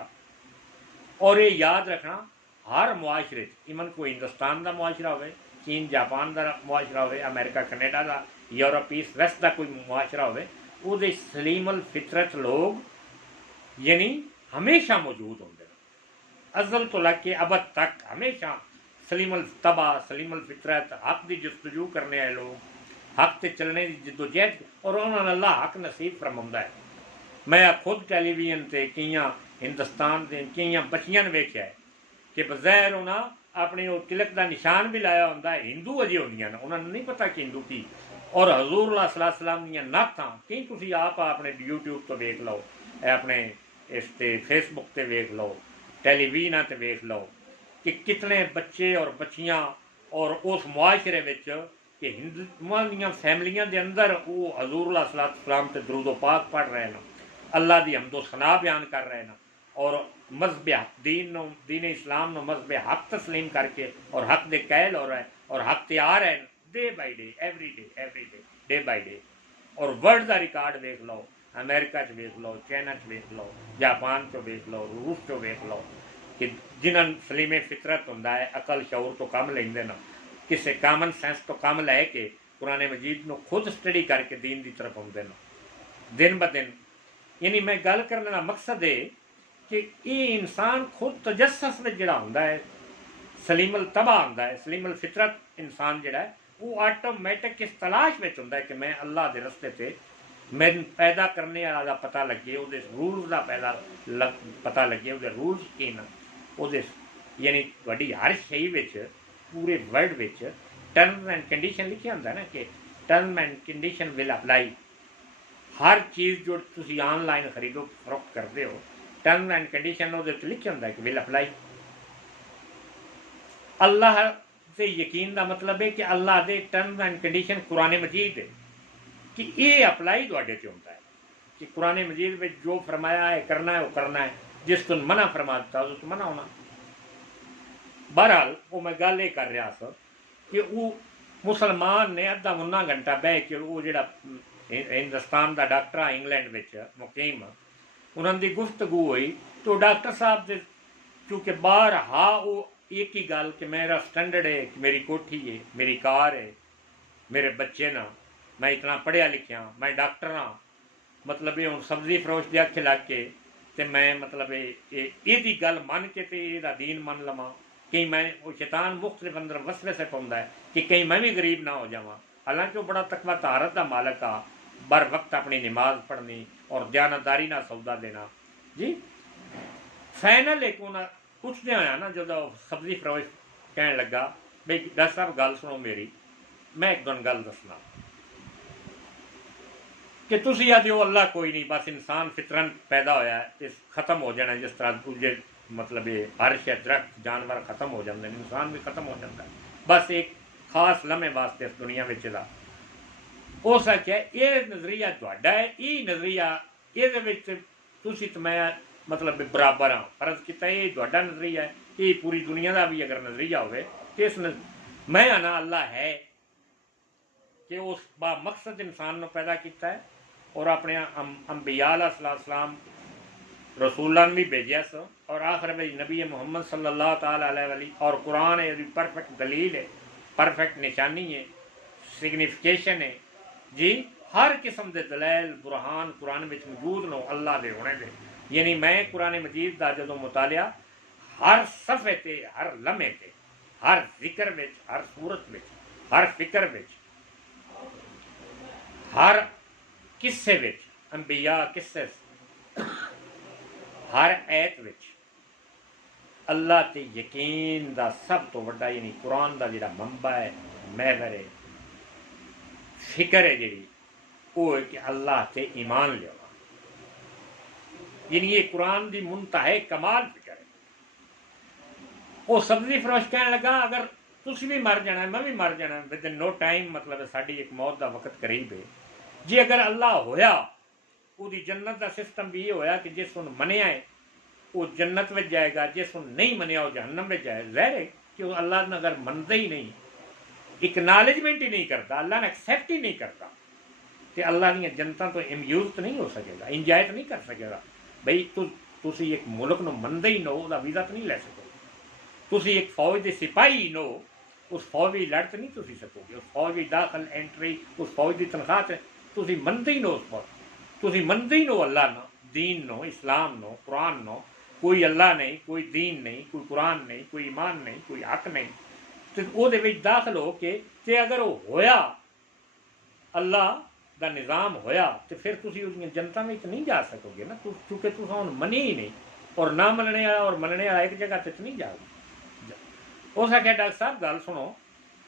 और ये याद रखना हर मुआशरे, इवन कोई हिंदुस्तान का मुआशरा हो, चीन जापान का मुआशरा हो, अमेरिका कनेडा का, यूरोप ईस्ट वेस्ट का कोई मुआशरा हो, वो सलीमल फितरत लोग यानी हमेशा मौजूद होंगे, अजल तो लग के अबद तक हमेशा सलीमल तबा सलीमल फितरत हक की जस्तजू करने वाले लोग, हक से चलने की जिदोजहद, और उन्होंने अल्लाह हक नसीब फरमाउंदा है। मैं खुद टैलीविजन से कई हिंदुस्तान के कई बच्चियां वेख्या है कि बज़ैर उन्हें अपने वो तिलक का निशान भी लाया होंदा है, हिंदू अजे होंदियां ने, उन्होंने नहीं पता कि हिंदू की। और हजूर सल्लल्लाहु अलैहि वसल्लम दी नातां कई तुसीं आप अपने यूट्यूब तो वेख लो, अपने इस ते फेसबुक ते वेख लो, टैलीविजन ते वेख लो कि कितने बच्चे और बच्चियां और उस मुआशरे विच कि हिंदुओं दी फैमिलियां दे अंदर वो हजूर सल्लल्लाहु अलैहि वसल्लम ते दरूद पाक पढ़ रहे हैं, अल्लाह की हमदो सना बयान कर रहे हैं, और मजहब दीन इस्लाम नो मजहब हक तस्लीम करके और हक दे कैल हो रहा है और हक ते आ रहे हैं day by day, every day day by day. और वर्ल्ड का रिकॉर्ड वेख लो, अमेरिका च वेख लो, चाइना च वेख लो, जापान चो वेख लो, रूस चो वेख लो कि जिन्होंने सलीमे फितरत होंदा है, अकल शऊर तो कम लेंदे ना, किसी कामन सेंस तो कम लैके कुरान मजीद को खुद स्टडी करके दीन की तरफ आते हैं दिन ब दिन। यानी मैं गल करने का मकसद है कि ये इंसान खुद तजस्सुस में जिहड़ा हुंदा है, सलीमल तबा हुंदा है, सलीमल फितरत इंसान जिहड़ा है वो ऑटोमैटिक इस तलाश में हुंदा है कि मैं अल्लाह के रस्ते से मैं पैदा करने वाला का पता लगे, उहदे रूल्स का पता लगे, उहदे रूल्स की न उहदे यानी तुहाडी हर शई विच पूरे वर्ल्ड विच टर्म्स एंड कंडीशन लिखिया हुंदा ना कि term and condition will apply. हर चीज़ जो तुसी ऑनलाइन खरीदो फरोख्त करते हो, टर्म एंड कंडीशन वो लिखे होंगे कि विल अप्लाई। अल्लाह से यकीन का मतलब है कि अल्लाह के टर्म एंड कंडीशन कुरान मजीद है कि ये अप्लाई थोड़े से होता है कि कुरान मजीद में जो फरमाया है करना है वो करना है, जिस तुम मना फरमा दिता उस मना होना। बहरहाल वो मैं गल ये कर रहा था कि वो मुसलमान ने अद्धा मुन्ना घंटा बह के वो जो हिंदुस्तान का डॉक्टर आ इंग्लैंड में मुकीम, उन्होंने गुफ्तगू हुई तो डॉक्टर साहब से चूँकि बाहर हा वो एक ही गल कि मेरा स्टैंडर्ड है कि मेरी कोठी है, मेरी कार है, मेरे बच्चे ना, मैं इतना पढ़िया लिखिया, मैं डॉक्टर हाँ, मतलब ये हूँ सब्जी फरोश के अखे लग के ते मैं मतलब ये गल मन के ते ये दीन मन लवां। कई मैं वो शैतान मुख्तलिफ अंदर वसवे से पाउंदा है कि कहीं मैं भी गरीब ना हो जावां, हालांकि वो बड़ा तकवा तहारत का मालक आ, बर वक्त अपनी नमाज पढ़नी और जानदारी ना सौदा देना जी। फाइनल एक उन्हें पुछदे होया ना जो सब्जी फरोश कह लगा भाई डॉक्टर साहब गल सुनो मेरी, मैं एक दिन गल दसना कि तुसी आदि हो अल्लाह कोई नहीं, बस इंसान फितरन पैदा होया है, खत्म हो जाना जिस तरह दूजे मतलब ये हर शय दरख्त जानवर खत्म हो जाते हैं, इंसान भी खत्म हो जाता है, बस एक खास लम्हे वास्ते इस दुनिया में चला। उस आख्या ये नज़रिया तुहाडा है, ये नज़रिया ये मैं मतलब बराबर हाँ, फर्ज किया ये तुहाडा नज़रिया है, ये पूरी दुनिया का भी अगर नज़रिया हो तो इस मैं आना अल्लाह है कि उस मकसद इंसान ने पैदा किया है और अपने अंबिया अलैहिस्सलाम रसूलां भी भेजा सो और आखिर में नबी मोहम्मद सल्लल्लाहु अलैहि वसल्लम और कुरान है परफेक्ट दलील है, परफेक्ट निशानी है, सिग्निफिकेशन है जी। हर किस्म के दलैल बुरहान कुरान में मौजूद नो अल्लाह के होने दे। यानी मैं कुरान मजीद का जो मुतालिया हर सफ़े ते हर लम्हे ते हर जिक्र में हर सूरत में हर फिक्र में हर किस्से में अंबिया किस्से हर ऐत विच अल्लाह ते यकीन का सब तो वड्डा यानी कुरान का जिहड़ा मंबा है, महवर है, फिक्र है जी, वो है कि अल्लाह से ईमान लिया। यानी ये कुरान की मुंतहा कमाल फिक्र है। वो सब्जी फरोश कहने लगा अगर तुसी भी मर जाना मैं भी मर जाना विद इन नो टाइम, मतलब साड़ी एक मौत का वक्त करीब है जी। अगर अल्लाह होया ਉਹਦੀ जन्नत का सिस्टम भी ये होया कि जिस उन मनिया है वो जन्नत में जाएगा, जिस उन नहीं मनिया वो जहन्नम में जाए। ज़ाहिर है कि वो अल्लाह ने अगर मनता ही नहीं, इकनॉलेजमेंट ही नहीं करता, अल्लाह ने एक्सेप्ट ही नहीं करता, तो अल्लाह दी जन्नतां तो इम्यूज तो नहीं हो सकेगा, इंजॉय तो नहीं कर सकेगा। बई तुसी एक मुल्क नूं मनदे ही नो, उसका वीज़ा तो नहीं लै सकोगे। तुसी एक फौज के सिपाही नो, उस फौज की लड़ तो नहीं तुसी सकोगे। उस फौज की दाखिल एंट्री, उस फौज की तनख्वाह से तुसी मनदे ही नो, उस फौज तुसी मनदे ही नो अल्लाह नो, दीन नो, इस्लाम नो, कुरान नो। कोई अल्लाह नहीं, कोई दीन नहीं, कोई कुरान नहीं, कोई ईमान नहीं, कोई हक नहीं, तो ਉਹਦੇ ਵਿੱਚ दाखिल हो के ते अगर वो होया अल्लाह का निज़ाम होया तो फिर तुसी उसकी जनता में नहीं जा सकोगे ना, क्योंकि तुस हुण मनी ही नहीं, और ना मनने वाला और मनने वाला एक जगह ते नहीं जाओगे। उस आख्या डॉक्टर साहब गल सुनो,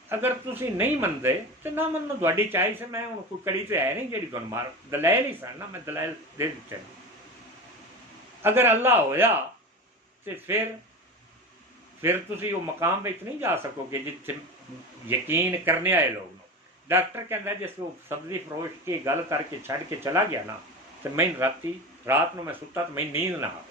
अगर तुसी नहीं मनते तो ना मनो, तुहाडी चॉइस है। मैं हुण कोई कड़ी तो है नहीं जी तुहानूं मार दलैल ही सन ना, मैं दलैल दे दित्ते। अगर अल्लाह होया तो फिर तुसी वो मकाम में नहीं जा सकोगे जिथे यकीन करने आए लोग। डॉक्टर कहता जिस वो सब्जी फरोश की गल करके छड़ के चला गया ना, तो मैं रात को मैं सुता तो मैं नींद ना आ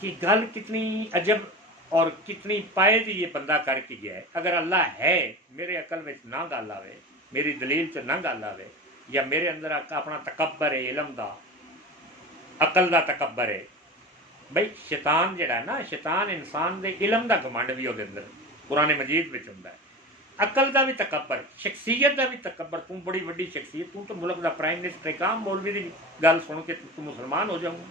कि गल कितनी अजब और कितनी पायदी ये बंदा करके गया है। अगर अल्लाह है, मेरे अकल में ना गल आवे, मेरी दलील च ना गल आवे, या मेरे अंदर अपना तकब्बर है, इलम दा अकल का तकब्बर है। बई शैतान जिहड़ा है ना, शैतान इंसान के इलम का घमंड भी वो अंदर कुरान मजीद में हुंदा है। अकल का भी तकब्बर, शख्सियत का भी तकब्बर। तू बड़ी वड्डी शख्सियत, तू तो मुल्क का प्राइम मिनिस्टर है, काम मौलवी की गल सुन के तू मुसलमान हो जाऊंगा।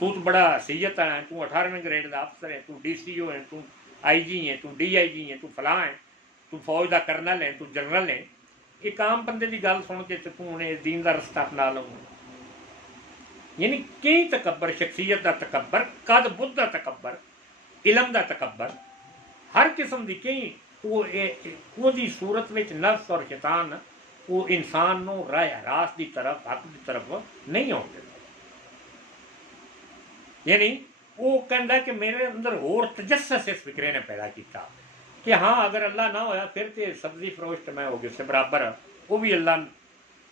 तू तो बड़ा हैसियत है, तू 18वें ग्रेड का अफसर है, तू DCO है, तू IG है, तू DIG है, तू फलां है, तू फौज का कर्नल है, तू जनरल है। एक आम बंदे की गल सुन के तू उन्हें दीन का रस्ता अपना लूँगा। यानी कई तकब्बर, शख्सियत का तकब्बर, कद बुद्ध का तकब्बर, इलम का तकब्बर, हर किस्म की कई वो सूरत में नफ्स और शैतान वो इंसान को राह रास की तरफ, हक की तरफ नहीं आउण दिंदा। यानी वो कहता कि मेरे अंदर होर तजस्सुस इस फिक्रे ने पैदा किया कि हाँ अगर अल्लाह ना होया फिर तो सब्जी फरोश तो मैं हो गया उससे बराबर, वो भी अल्लाह।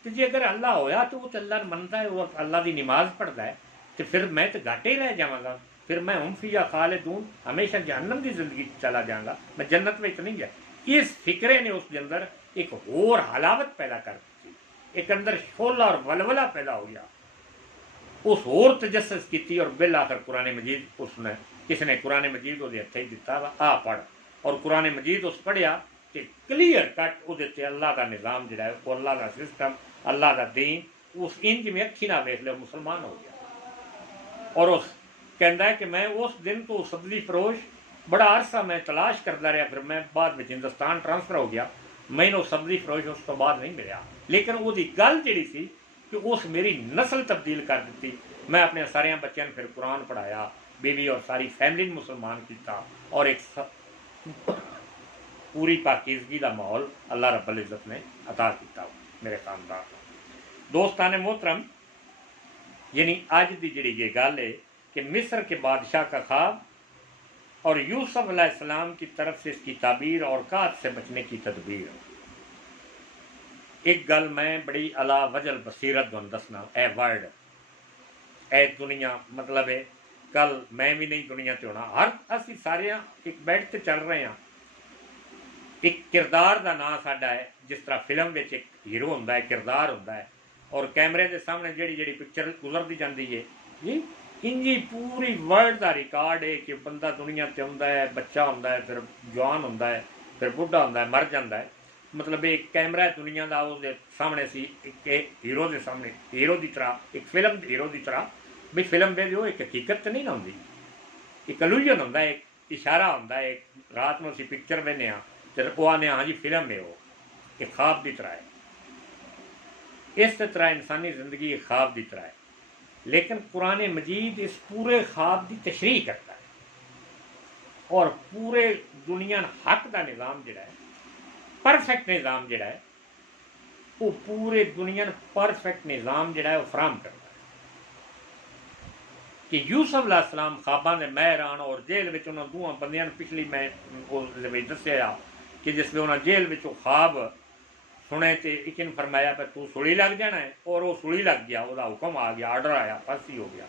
तो जे अगर अल्लाह होया तो वो अल्लाह मनता है, वो अल्लाह की नमाज पढ़ता है, तो फिर मैं तो घाटे ही रह जावांगा। फिर मैं हम फिया खालिदून, हमेशा जहन्नम की जिंदगी चला जाऊँगा, मैं जन्नत में नहीं जाए। इस फिक्रे ने उसके अंदर एक होर हलावत पैदा कर दी, एक अंदर शोला और वलवला पैदा हो गया। उस होर तजस्सुस की और बिल आखिर कुरान मजीद उसने किसने कुरान मजीद वो हथे ही दिता वा, आ पढ़। और कुरान मजीद उस पढ़िया तो क्लीयर कट वो अल्लाह का निज़ाम जोड़ा है, वो अल्लाह का सिस्टम, अल्लाह का दीन, उस इंज में अखी ना वेख लो मुसलमान हो गया। और उस कहता है कि मैं उस दिन तो सब्जी फरोश बड़ा अरसा मैं तलाश करता रहा, फिर मैं बाद में हिंदुस्तान ट्रांसफर हो गया, मैनू सब्जी फरोश उस तो बाद नहीं मिला। लेकिन वो गल जी सी कि उस मेरी नस्ल तब्दील कर दी। मैं अपने सारे बच्चों ने फिर कुरान पढ़ाया, बीवी और सारी फैमिली मुसलमान किया, और एक पूरी पाकीज़गी का माहौल अल्लाह रब्बुल इज़्ज़त ने अता किया मेरे खानदान। दोस्तान मोहतरम, यानी अज की जी ये गल है कि मिस्र के बादशाह का ख्वाब और यूसुफ अलैहिस्सलाम की तरफ से इसकी ताबीर और कात से बचने की तदबीर। एक गल मैं बड़ी अला वजल बसीरत दसना, ए वर्ल्ड, ए दुनिया, मतलब है कल मैं भी नहीं दुनिया ते होना, हर असी सारे एक बेड ते चल रहे हैं। एक किरदार का नाम साडा है, जिस तरह फिल्म में एक हीरो होंदा है, किरदार होंदा है, और कैमरे के सामने जी पिक्चर गुजरती जाती है जी, इंजी पूरी वर्ल्ड का रिकॉर्ड है कि बंदा दुनिया ते आउंदा है, बच्चा होंदा है, फिर जवान होंदा है, फिर बुढ़ा होंदा है, मर जाता है। मतलब एक कैमरा दुनिया का उसके सामने सी, एक हीरो के सामने, हीरो की तरह, एक फिल्म हीरो की तरह। भी फिल्म दे जो एक हकीकत तो नहीं ना होंदी, एक अलूजन होंदा है, एक इशारा होंदा है। एक रात में असीं पिक्चर वेखने हाँ तो वो आने हाँ जी फिल्म है, वो एक ख्वाब की तरह है। इस तरह इंसानी जिंदगी एक ख्वाब की तरह है। लेकिन कुरान मजीद इस पूरे ख्वाब की तशरीह करता है, और पूरे दुनिया हक का निज़ाम जोड़ा है, परफेक्ट निज़ाम जोड़ा है, वो पूरे दुनिया परफेक्ट निज़ाम जोड़ा है वो फराम करता है। कि यूसुफ अलैहिस्सलाम ख्वाबां दे महरान, और जेल में उन्होंने दोवां बंदियां पिछली मैं दस्या कि जिसमें उन्होंने जेल में ख्वाब सुने तो एक ने फरमाया पर तू सूली लग जाना है, और वो सूली लग गया, वह हुक्म आ गया, आर्डर आया, फांसी हो गया।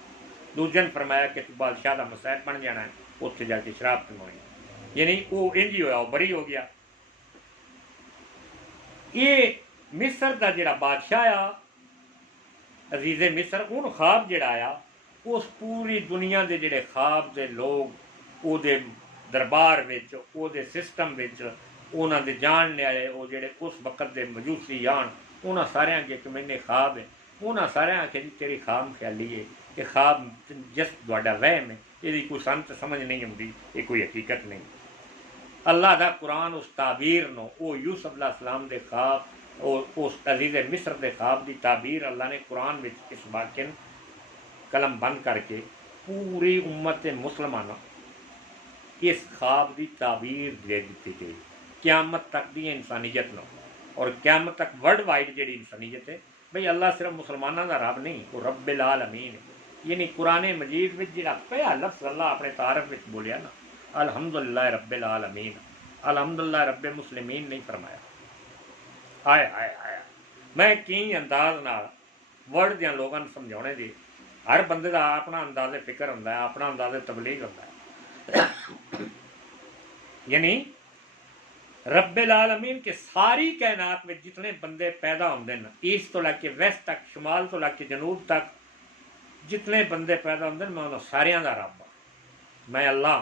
दूजे ने फरमाया कि तू बादशाह का मसैब बन जाना है, उत्थे जाके शराब पीवानी, यानी वो इंज ही होया, वो बरी हो गया। ये मिस्र का जिहड़ा बादशाह आ अजीज़े मिस्र, उन ख्वाब जिहड़ा आया, उस पूरी दुनिया के जिहड़े ख्वाब के लोग उहदे दरबार विच, उहदे सिस्टम विच, उन्हां दे जानने वाले वो जिहड़े उस वक्त के मजूसी आन, उन्हां सारियां अगे कि मैंने ख्वाब है, उन्हां सारियां आखे जी तेरी खाम ख्याली है, कि ख्वाब जिस तुहाडा वहम है, ये कोई संत समझ नहीं आती, ये कोई हकीकत नहीं। अल्लाह का कुरान उस ताबीर नो, वो यूसुफ अलैहिस्सलाम दे ख्वाब, उस अजीज़ मिस्र के ख्वाब की ताबीर अल्लाह ने कुरान में इस वाक्य कलम बंद करके पूरी उम्मत मुसलमानों इस ख्वाब की ताबीर दे दी गई, क्यामत तक दी इंसानियत नो, और क्यामत तक वर्ल्ड वाइड जी इंसानियत है भाई अल्लाह सिर्फ मुसलमानों का रब नहीं, वो रब्बिल आलमीन है। यानी कुरान मजीद में जो पहला लफ्ज़ अल्लाह अपने तारफ में बोलिया ना, अल्हम्दुलिल्लाह रब्बिल आलमीन, अल्हम्दुलिल्लाह रब्बिल मुस्लिमीन नहीं फरमाया। आए आए आए मैं कई अंदाज नाल वर्ल्ड के लोगों को समझाने की, हर बंदे का अपना अंदाज़े फिक्र होंदा है, अपना अंदाज़े तबलीग होंदा है। यानी रब्बिल आलमीन के सारी कायनात में जितने बंदे पैदा होंदे न, ईस्ट तो लैके वैस्ट तक, शुमाल तो लैके जनूब तक, जितने बंदे पैदा होंदे न, मैं उन्होंने सारियां दा रब हां, मैं अल्लाह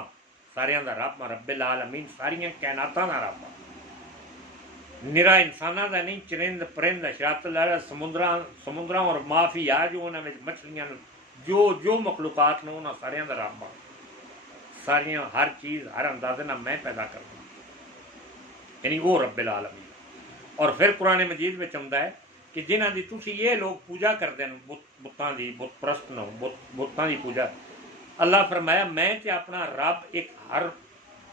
सारियां दा रब हां, रब्बिल आलमीन सारियां कायनातां दा रब हां, निरा इंसाना का नहीं, चरिंद परिंद शरातल समुद्रा और माफी आ जो उन्होंने मछलियां जो जो मखलूकात ने उन्होंने सारियां दा रब हां, सारियां हर चीज़ हर अंदाजे ना मैं पैदा करना, यानी वो रब्बिल आलमीन। और फिर कुरान मजीद में आउंदा है कि जिन्हां दी तुसी ये लोग पूजा करते हैं, बुतां दी, बुत परस्त नो, बुतां दी पूजा, अल्लाह फरमाया मैं तो अपना रब एक हर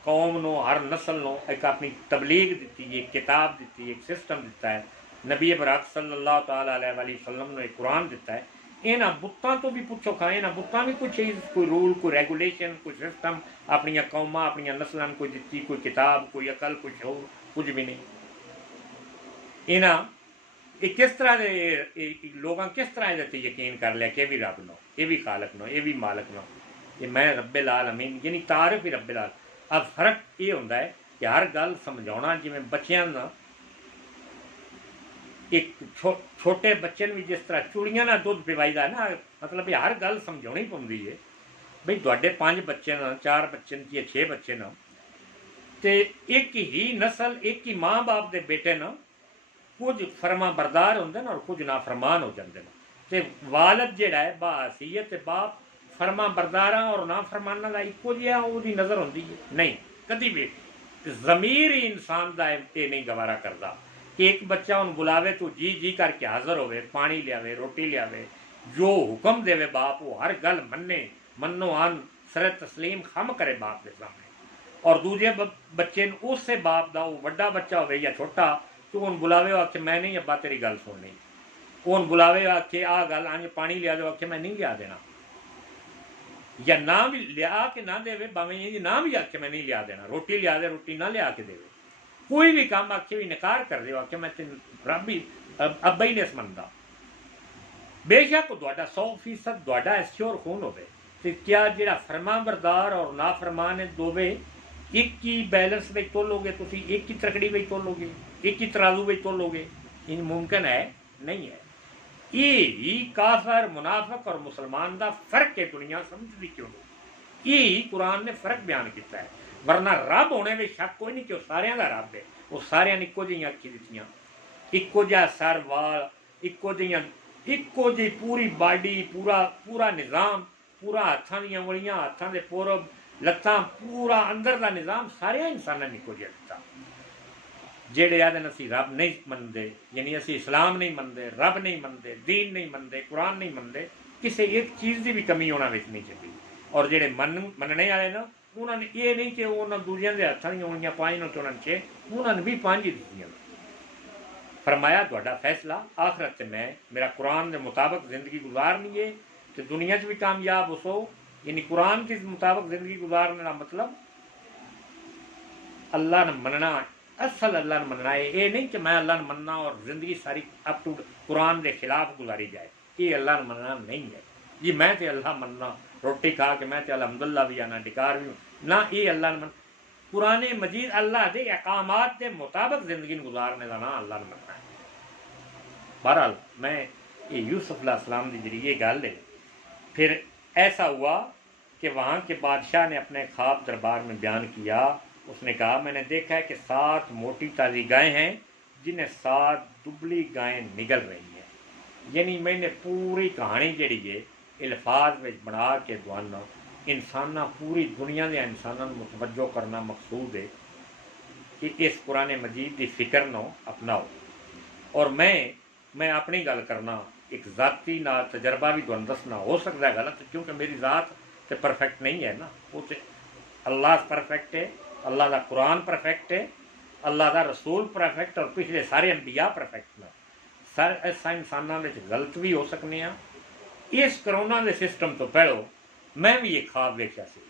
कौम नो, हर नस्ल नो एक अपनी तबलीग दी, एक किताब दी, एक सिस्टम दिता है, नबी बराक सल्लल्लाहु तआला अलैहि वसल्लम ने एक कुरान दिता है। इन्हां बुतां तो भी पुछो खा, इन्हां बुतां भी कोई चीज़, कोई रूल, कोई रेगुलेशन, कोई सिस्टम अपन कौमां अपन नस्लों कोई दी, कोई किताब, कोई अकल, कोई शऊर, कुछ भी नहीं। इन्हां ये किस तरह के लोग किस तरह ये यकीन कर लिया कि ये भी रब नो, ये भी खालक नो, ये भी मालक नो, ये मैं रब्बिल आलमीन, यानी तारिफ ही रब्बिल आलमीन। अब फर्क ये होंदा है कि हर गल समझाना, जिवें बच्चों ना एक छोटे बच्चे भी जिस तरह चूड़ियां ना दुध पिवाईदा ना, मतलब हर गल समझानी पौंदी है बई तुहाडे 5 बच्चे न, 4 बच्चे न, 6 बच्चे न, तो एक ही नस्ल, एक ही माँ बाप के बेटे न, कुछ फरमा बरदार होंगे और कुछ नाफरमान हो जाते हैं, तो वालद जिहड़ा है बासीयत बाप फरमा बरदारा और नाफरमाना का इको जिहा उसकी नज़र होंदी है नहीं कभी भी। ज़मीर ही इंसान का ये नहीं गवारा करता कि एक बच्चा उन बुलावे तो जी जी करके हाज़र होवे, पानी लियावे, रोटी लियावे, जो हुक्म देवे बाप वो हर गल मन्ने, मन्नो आन सर तस्लीम खम करे बाप के सामने। और दूजे बच्चे उस बाप का वो वड्डा बच्चा हो या छोटा, तो उन बुलावे आखे मैं नहीं अब्बा तेरी गल सुननी, उन बुलावे आखे आ गल अं पानी लिया दो, आखे मैं नहीं लिया देना, या ना भी लिया के ना देवे भावें ना भी आखे मैं नहीं लिया देना, रोटी लिया दे रोटी ना लिया के देवे, कोई भी काम आखे भी निकार कर दे, आखे मैं तेन रब ही अब्बा ही नहीं समझदा। बेशक तुहाडा 100% तुहाडा एश्योर खून होवे, तो क्या जिहड़ा फरमा बरदार और नाफरमान है दोवे एक ही बैलेंस में तोलोगे, तुम एक ही तकड़ी में तोलोगे, एक ही तराजू में तोलोगे? इन मुमकिन है नहीं है। ये काफर मुनाफिक और मुसलमान का फर्क है, दुनिया समझती क्यों नहीं? ये कुरान ने फर्क बयान किया है, वरना रब होने में शक कोई नहीं कि सारिया का रब है। वो सारिया ने इको जिहियां अखी दित्तियां, इको जिहा सर वाल, इको जी पूरी बाडी, पूरा पूरा निज़ाम, पूरा हत्थां दी उंगलियां, हत्थां दे पुरब, लत्तां, पूरा अंदर का निज़ाम सारिया इंसानां ने इको जिहा दित्ता। जेड़े आदन असी रब नहीं मनते, यानी असी इस्लाम नहीं मनते, रब नहीं मनते, दीन नहीं मनते, कुरान नहीं मनते, किसी एक चीज़ की भी कमी उन्होंने नहीं चाहिए। और जेड़े मनने वाले ना, उन्होंने ये नहीं कि उन्होंने दूजिया के हत्थों दी उंगलियां 5 ने तो उन्होंने 6, उन्होंने भी 5 ही दित्तियां। फरमाया तुहाडा फैसला आखरत से मैं मेरा कुरान के मुताबिक जिंदगी गुजारनी है तो दुनिया भी कामयाब हो सो, यानी कुरान के मुताबिक जिंदगी गुजारने का मतलब अल्लाह ने मनना, असल अल्लाह ने मनना है। ये नहीं कि मैं अल्लाह ने मनना और जिंदगी सारी अप टू कुरान के खिलाफ गुजारी जाए, ये अल्लाह ने मनना नहीं है। जी मैं तो अल्लाह मनना, रोटी खा के मैं तो अलहमदुल्ला भी आना डिकार भी ना, ये अल्लाह ने मन कुरान मजीद अल्लाह के अहकामात के मुताबिक जिंदगी गुजारने का ना अल्लाह ने मनना है। बहरहाल मैं ये यूसुफ अलैहिस्सलाम के जरिए गल है। फिर ऐसा हुआ कि वहाँ के बादशाह ने अपने ख्वाब दरबार में बयान किया। उसने कहा मैंने देखा है कि 7 मोटी ताज़ी गायें हैं जिन्हें 7 दुबली गायें निगल रही हैं। यानी मैंने पूरी कहानी जी है अल्फाज में बना के दुआना इंसाना पूरी दुनिया के इंसानों को मुतवज्जो करना मकसूद है कि इस कुरान मजीद की फिक्र न अपनाओ। और मैं अपनी गल करना एक ज़ाती ना तजर्बा भी तुहानू दसना हो सकता है गलत, क्योंकि मेरी ज़ात तो परफेक्ट नहीं है ना, वो तो अल्लाह परफेक्ट है, अल्लाह का कुरान परफेक्ट है, अल्लाह का रसूल परफेक्ट और पिछले सारे अंबिया परफेक्ट ने। सारे ऐसा इंसानों में गलत भी हो सकने हैं। इस करोना के सिस्टम तो पहलो मैं भी एक ख्वाब वेख्या सी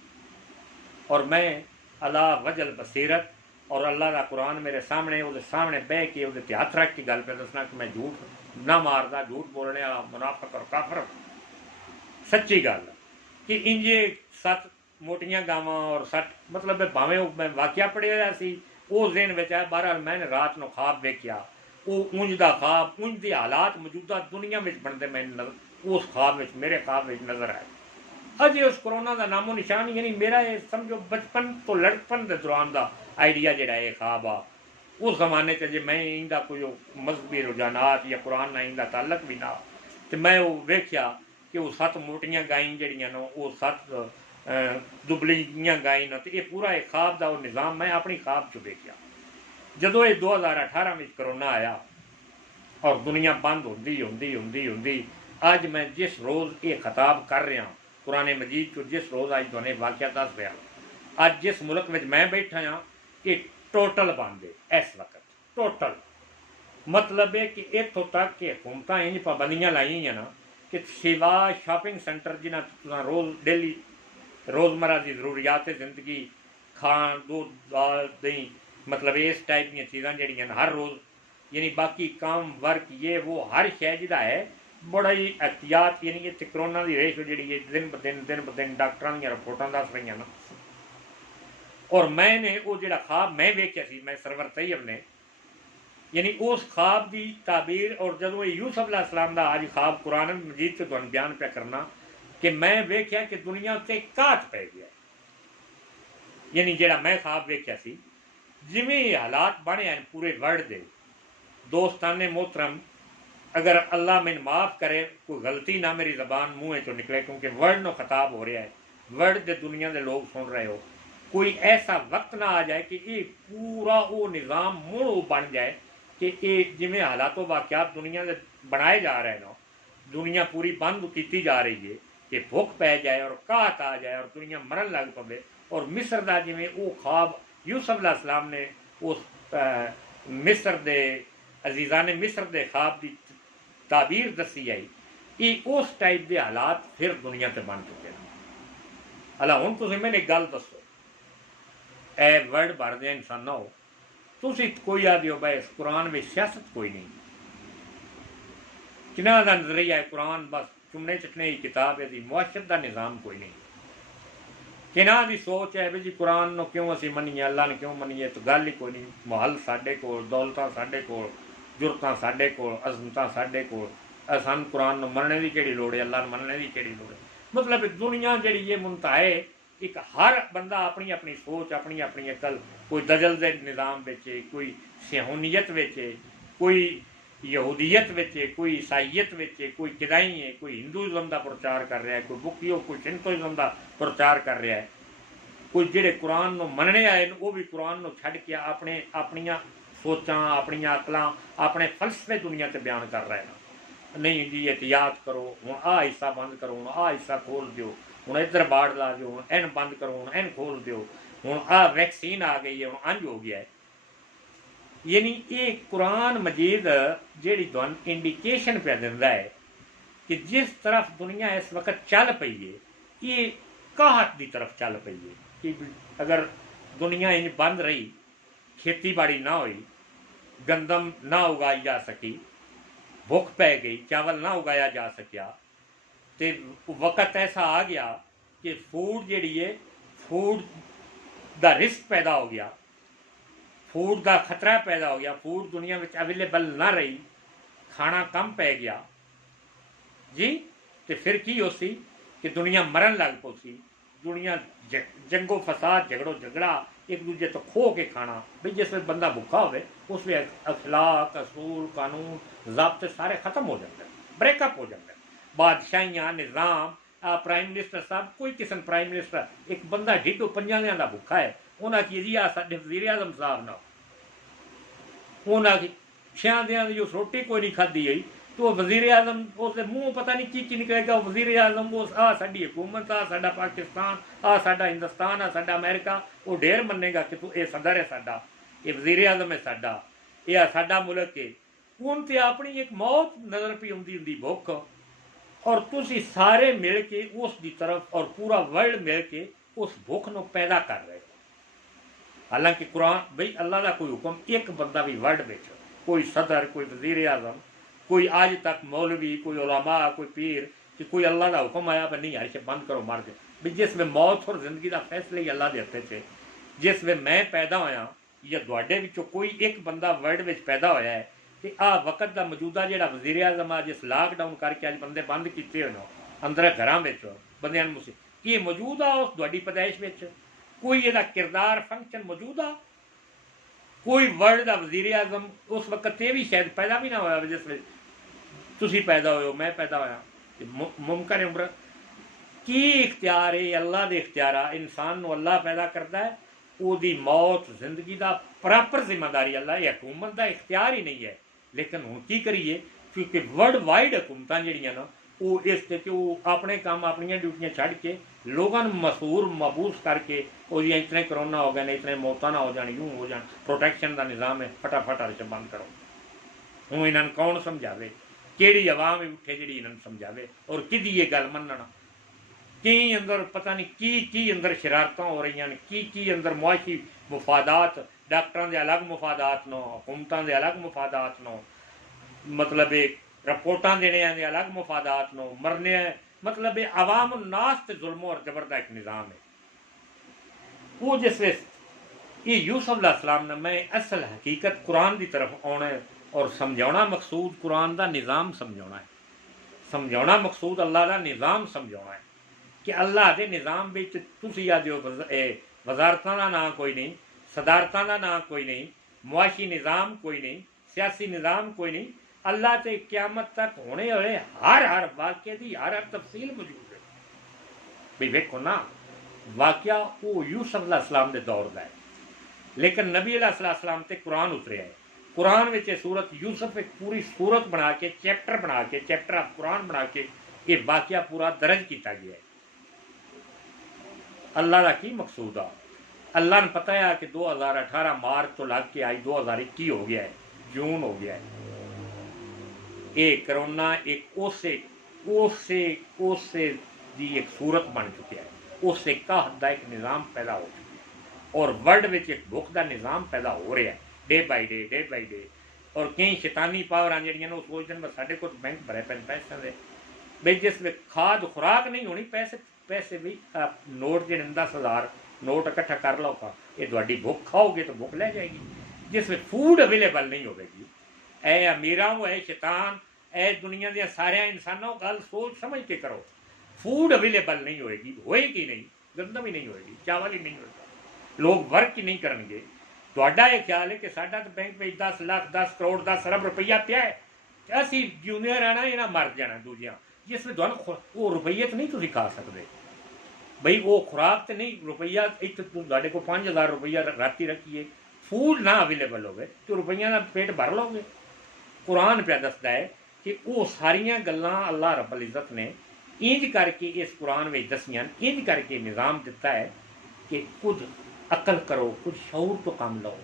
और मैं अल्लाह वजल बसीरत और अल्लाह का कुरान मेरे सामने वो सामने बह के वो हथ रख के गल पे दसना कि मैं झूठ ना मारदा, झूठ बोलने वाला मुनाफिक और काफर। सच्ची गल कि इंजे 7 मोटियां गावां और 7 मतलब भावें मैं वाक्या पढ़िया सी उस दिन में आया। बहरहाल मैंने रात को ख्वाब वेख्या, वो उंज का ख्वाब उंज के हालात मौजूदा दुनिया में बनते मैं उस ख्वाब में मेरे ख्वाब में नजर आए। अजे उस कोरोना का नामो निशान ही नहीं। मेरा ये समझो बचपन तो लड़कपन के दौरान का आइडिया जोड़ा है ख्वाब आ उस जमाने च जे मैं इंदा कोई मजहबी रुझानात या कुरान ना इंदा ताल्लक भी ना, तो मैं वो वेख्या कि वो 7 मोटियां गायें जड़ियां न वो 7 दुबलियां गायें न, तो ये पूरा एक ख्वाब का वो निज़ाम मैं अपनी ख्वाब च वेख्या। जदों ये 2018 में करोना आया और दुनिया बंद होंदी होंदी होंदी होंदी अज मैं जिस रोज़ ये खिताब कर रहा कुरान मजीद को, जिस रोज़ अज तुहानू वाक़या दस रहा, अज जिस मुल्क में मैं बैठा हाँ ये टोटल बंद है इस वक्त। टोटल मतलब है कि इतों तक कि हुकूमत इंज पाबंदियां लाई हैं ना कि सिवा शॉपिंग सेंटर जिन्हें रोज़ डेली रोज़मर्रा की जरूरियात जिंदगी खान दूध दाल दही मतलब इस टाइप दी चीज़ां जड़ियां हर रोज़ यानी बाकी काम वर्क ये वो हर शय जिहदा है बड़ा ही एहतियात यानी कि करोना की रेशो जी है दिन ब दिन डॉक्टर दी रिपोर्टां दस रही ना। और मैंने वो जो ख्वाब मैं वेख्या सी मैं सरवर तैयब ने यानी उस ख्वाब की ताबीर और जदों यूसुफ अलैहिस्सलाम का अज ख्वाब कुरान मजीद से तुहानू बयान पे करना कि मैं वेख्या कि दुनिया उत्ते घात पै गया। यानी जोड़ा मैं ख्वाब वेख्या सी जिमें हालात बने हैं पूरे वर्ल्ड के दोस्ताने मोहतरम, अगर अल्लाह मैंने माफ़ करे कोई गलती ना मेरी ज़बान मुँह चो निकले क्योंकि वर्ल्ड नो खिताब हो रहा है, वर्ल्ड के दुनिया के लोग सुन रहे हो, कोई ऐसा वक्त ना आ जाए कि ये पूरा वो निज़ाम मुड़ बन जाए कि ये जिमें हालातों वाक़यात दुनिया के बनाए जा रहे हैं, दुनिया पूरी बंद की जा रही है कि भुख पै जाए और घात आ जाए और दुनिया मरन लग पवे। और मिस्र का जिमें वो ख्वाब यूसुफ अलैहिस्सलाम ने उस मिस्र के अजीज़ा ने मिस्र के ख्वाब की ताबीर दसी आई, ये उस टाइप के हालात फिर दुनिया से बन चुके हैं। हला हुण तुसीं मैनूं एक गल दसो ए वर्ल्ड भर दे इंसानों तुसीं कोई आ दिओ भाई इस कुरान में सियासत कोई नहीं, किना का नजरिया है कुरान बस चुनने चटने की किताब है, मुआशरत का निज़ाम कोई नहीं, किना की सोच है भी जी कुरान नो क्यों असीं मनीए अल्लाह ने क्यों मनीए, तो गल ही कोई नहीं। महल साडे कोल, दौलतां साडे कोल, जुरतां साडे कोल, अज़मतां साडे कोल, सानूं कुरान नूं मनने की किहड़ी लोड़ है, अल्लाह नूं मनने की किहड़ी लोड़ है। मतलब दुनिया जिहड़ी ये मुंतहा एक हर बंदा अपनी अपनी सोच अपनी अपनी अकल, कोई दजल के निज़ाम बेचे, कोई सिहूनीयत बेचे, कोई यहूदीयत बेचे, कोई ईसाईयत बेचे, कोई किदाई है, कोई हिंदूइज़म का प्रचार कर रहा है, कोई बुकियो कोई शिंतोइज़म का प्रचार कर रहा है, कोई जिहड़े कुरान नूं मनने आए वो भी कुरान नूं छड्ड के अपने अपनियां सोचां अपनियां अकलां अपने फलसफे दुनिया से बयान कर रहे हैं। नहीं जी एहतियात करो, हुण आ हिस्सा बंद करो, हुण आ हिस्सा खोल दिओ, हुण इधर बाड़ ला दिओ, हुण इन बंद करो, हुण इन खोल दिओ, हुण आ वैक्सीन आ गई है, हुण अंज हो गया है। यानी ये कुरान मजीद जिहड़ी तुहानूं इंडिकेशन पे दिंदा है कि जिस तरफ दुनिया इस वक्त चल पई है ये कहत की तरफ चल पई है कि अगर दुनिया इंज बंद रही खेतीबाड़ी ना हुई, गंदम ना उगाई जा सकी, भुख पै गई, चावल ना उगाया जा सकिया, तो वक्त ऐसा आ गया कि फूड जी है, फूड का रिस्क पैदा हो गया, फूड का खतरा पैदा हो गया, फूड दुनिया में अवेलेबल ना रही, खाना कम पै गया जी। तो फिर की हो सी कि दुनिया मरन लग पो सी, दुनिया जंगो फसाद, झगड़ो झगड़ा, एक दूजे तो खो के खाना। भाई जिस वे बंदा भुखा हो उस वे अखलाक, असूल, कानून, ज़ाब्ते सारे खत्म हो जाते हैं, ब्रेकअप हो जाते हैं। बादशाहियाँ, निज़ाम, प्राइम मिनिस्टर साहब, कोई किस्म प्राइम मिनिस्टर, एक बंदा ढिडो पंजां का भुखा है, उन्हें जी आ साडे वज़ीर आज़म साहब ना, उन्हें छियां दियां दी उस रोटी कोई नहीं खाधी गई, तो वज़ीर आज़म उस मूँह पता नहीं की निकलेगा, वज़ीर आज़म वो आ साडी हुकूमत, आ साडा पाकिस्तान, आ साडा हिंदुस्तान, आ साडा अमेरिका, वो ढेर मनेगा कि तू ये सदर है साडा, ये वज़ीर आज़म है साडा, ये साडा मुल्क है। हूँ तो अपनी एक मौत नज़र पी आउंदी हुंदी भुख, और तुसी सारे मिल के उस दी तरफ और पूरा वर्ल्ड मिल के उस भुख नूं पैदा कर रहे हो। हालांकि कुरान बई अल्लाह का कोई हुक्म एक बंदा भी वर्ल्ड में, कोई सदर, कोई वज़ीर आज़म, कोई आज तक मौलवी, कोई उलमा, कोई पीर, कि कोई अल्लाह का हुक्म आया भाई नहीं यार बंद करो मर गए। भी जिस वे मौत और जिंदगी का फैसला ही अल्लाह के हत्थे च, जिस वे मैं पैदा होया या तुहाडे विचों कोई एक बंदा वर्ल्ड में पैदा होया है, तो आ वक्त का मौजूदा जिहड़ा वज़ीर आज़म आ जिस लॉकडाउन करके अज बंदे बंद किए हुए अंदर घरां विच बंदियां नूं, ये मौजूद आ उस तुहाडी पैदाइश विच, कोई इहदा किरदार फंक्शन मौजूद आ, कोई वर्ल्ड का वज़ीर आज़म उस वक्त ये भी शायद पैदा भी ना होया जिस वे तुसी पैदा हो, मैं पैदा होया, मुमकिन है। उम्र की इख्तियार है, अल्लाह के इख्तियार आ, इंसान नूं अल्लाह पैदा करता है, उसकी मौत जिंदगी का प्रॉपर जिम्मेदारी अल्लाह, हुकूमत का इख्तियार ही नहीं है। लेकिन हुण की करिए, क्योंकि वर्ल्ड वाइड हुकूमतां जिहड़ियां ना वो इस ते वो अपने काम अपनियां ड्यूटियां छड्ड के लोगों मसूर मबूस करके जियां इतने करोना हो गए ने, इतने मौतां ना हो जान, यूं हो जान, प्रोटैक्शन का निज़ाम है, फटाफट हर च बंद करो। हूँ इन्होंने कौन समझावे, केड़ी आवाम उठे जी इन्होंने समझावे, और कि ये गल मनना। कई अंदर पता नहीं की अंदर शरारत हो रही हैं, की अंदर मुआशी मुफादात, डॉक्टरों के अलग मुफादात नो, हुकूमतों के अलग मुफादात नो, मतलब रिपोर्टा देने के अलग मुफादात नो, मरने मतलब अवाम नास ते जुल्म और जबर का एक निज़ाम है। वो जिस ये यूसुफ अलैहिस्सलाम ने मैं असल हकीकत कुरान की तरफ आना और समझाना मकसूद कुरान का निज़ाम समझाना है, समझाना मकसूद अल्लाह का निज़ाम समझाना है कि अल्लाह के निज़ाम में तुसी आ जो वजारतां का नाम कोई नहीं, सदारतां का नाम कोई नहीं, मुआशी निज़ाम कोई नहीं, सियासी निज़ाम कोई नहीं, अल्लाह ते क़यामत तक होने वाले हर वाक़े की हर तफसील मौजूद है। भी वेखो ना, वाक़या वो यूसुफ अलैहिस्सलाम के दौर का है, लेकिन नबी अलैहिस्सलाम ते कुरान उतरिया है। कुरान में सूरत यूसुफ एक पूरी सूरत बना के, चैप्टर बना के, चैप्टर ऑफ कुरान बना के ये वाक़या पूरा दर्ज किया गया है। अल्लाह का की मकसूद आ, अल्लाह ने पता है कि 2018 मार्च तो लग के आई 2021 हो गया है, जून हो गया है। ये करोना एक ओसे दी एक सूरत बन चुकी है, उससे कहत का एक निज़ाम पैदा हो चुका है, और वर्ल्ड में एक भुख का निज़ाम पैदा हो रहा है डे बाई डे। और कई शैतानी पावर जड़ियाँ वो सोचते हैं साढ़े को बैंक भरे पे पैसों के, भाई जिस वे खाद खुराक नहीं होनी, पैसे भी नोट जो 10,000 नोट इकट्ठा कर लो का, ये थोड़ी भुख खाओगे तो भुख ले जाएगी। जिस वे फूड अवेलेबल नहीं होगी, ए अमीरां ए शैतान ए दुनिया के सारे इंसानों गल सोच समझ के करो, फूड अवेलेबल नहीं होएगी नहीं, गंदम ही नहीं होएगी, चावल ही नहीं होगा, लोग वर्क ही नहीं करेंगे। थोड़ा यह ख्याल है कि साडा तो बैंक में 10 लाख 10 करोड़ 10 अरब रुपया पिया है, असी जिंदे रहना, इन्हें मर जाना दूजिया, जिसमें वो रुपये तो नहीं तुम खा सकते, बई वो खुराक तो नहीं, रुपया एक तुहाडे को 5,000 रुपया राती रखिए, फूड ना अवेलेबल हो तो रुपया का पेट भर लोगे। कुरान पे दसदा है कि वो सारिया गल्लां अल्लाह रब्बुल इज़्ज़त ने इंज करके इस कुरान में दसियां, इंज करके निज़ाम दिता है कि कुछ अकल करो, कुछ शऊर तो कम लो,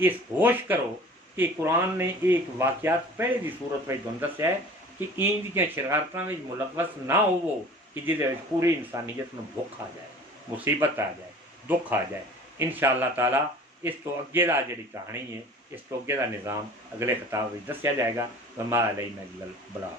इस होश करो कि कुरान ने एक वाक़यात पहले की सूरत में तुहानूं दस्सिया है कि इंज दी शरारतां में मुलव्वस ना होवो कि जिहदे विच पूरी इंसानियत नूं भुख आ जाए, मुसीबत आ जाए, दुख आ जाए। इंशाअल्लाह ताला इस तो अगे दा जिहड़ी कहानी है, इस तो अगे दा निज़ाम अगले खिताब में दस्या जाएगा। वमा अलैना इल्लल बलाग।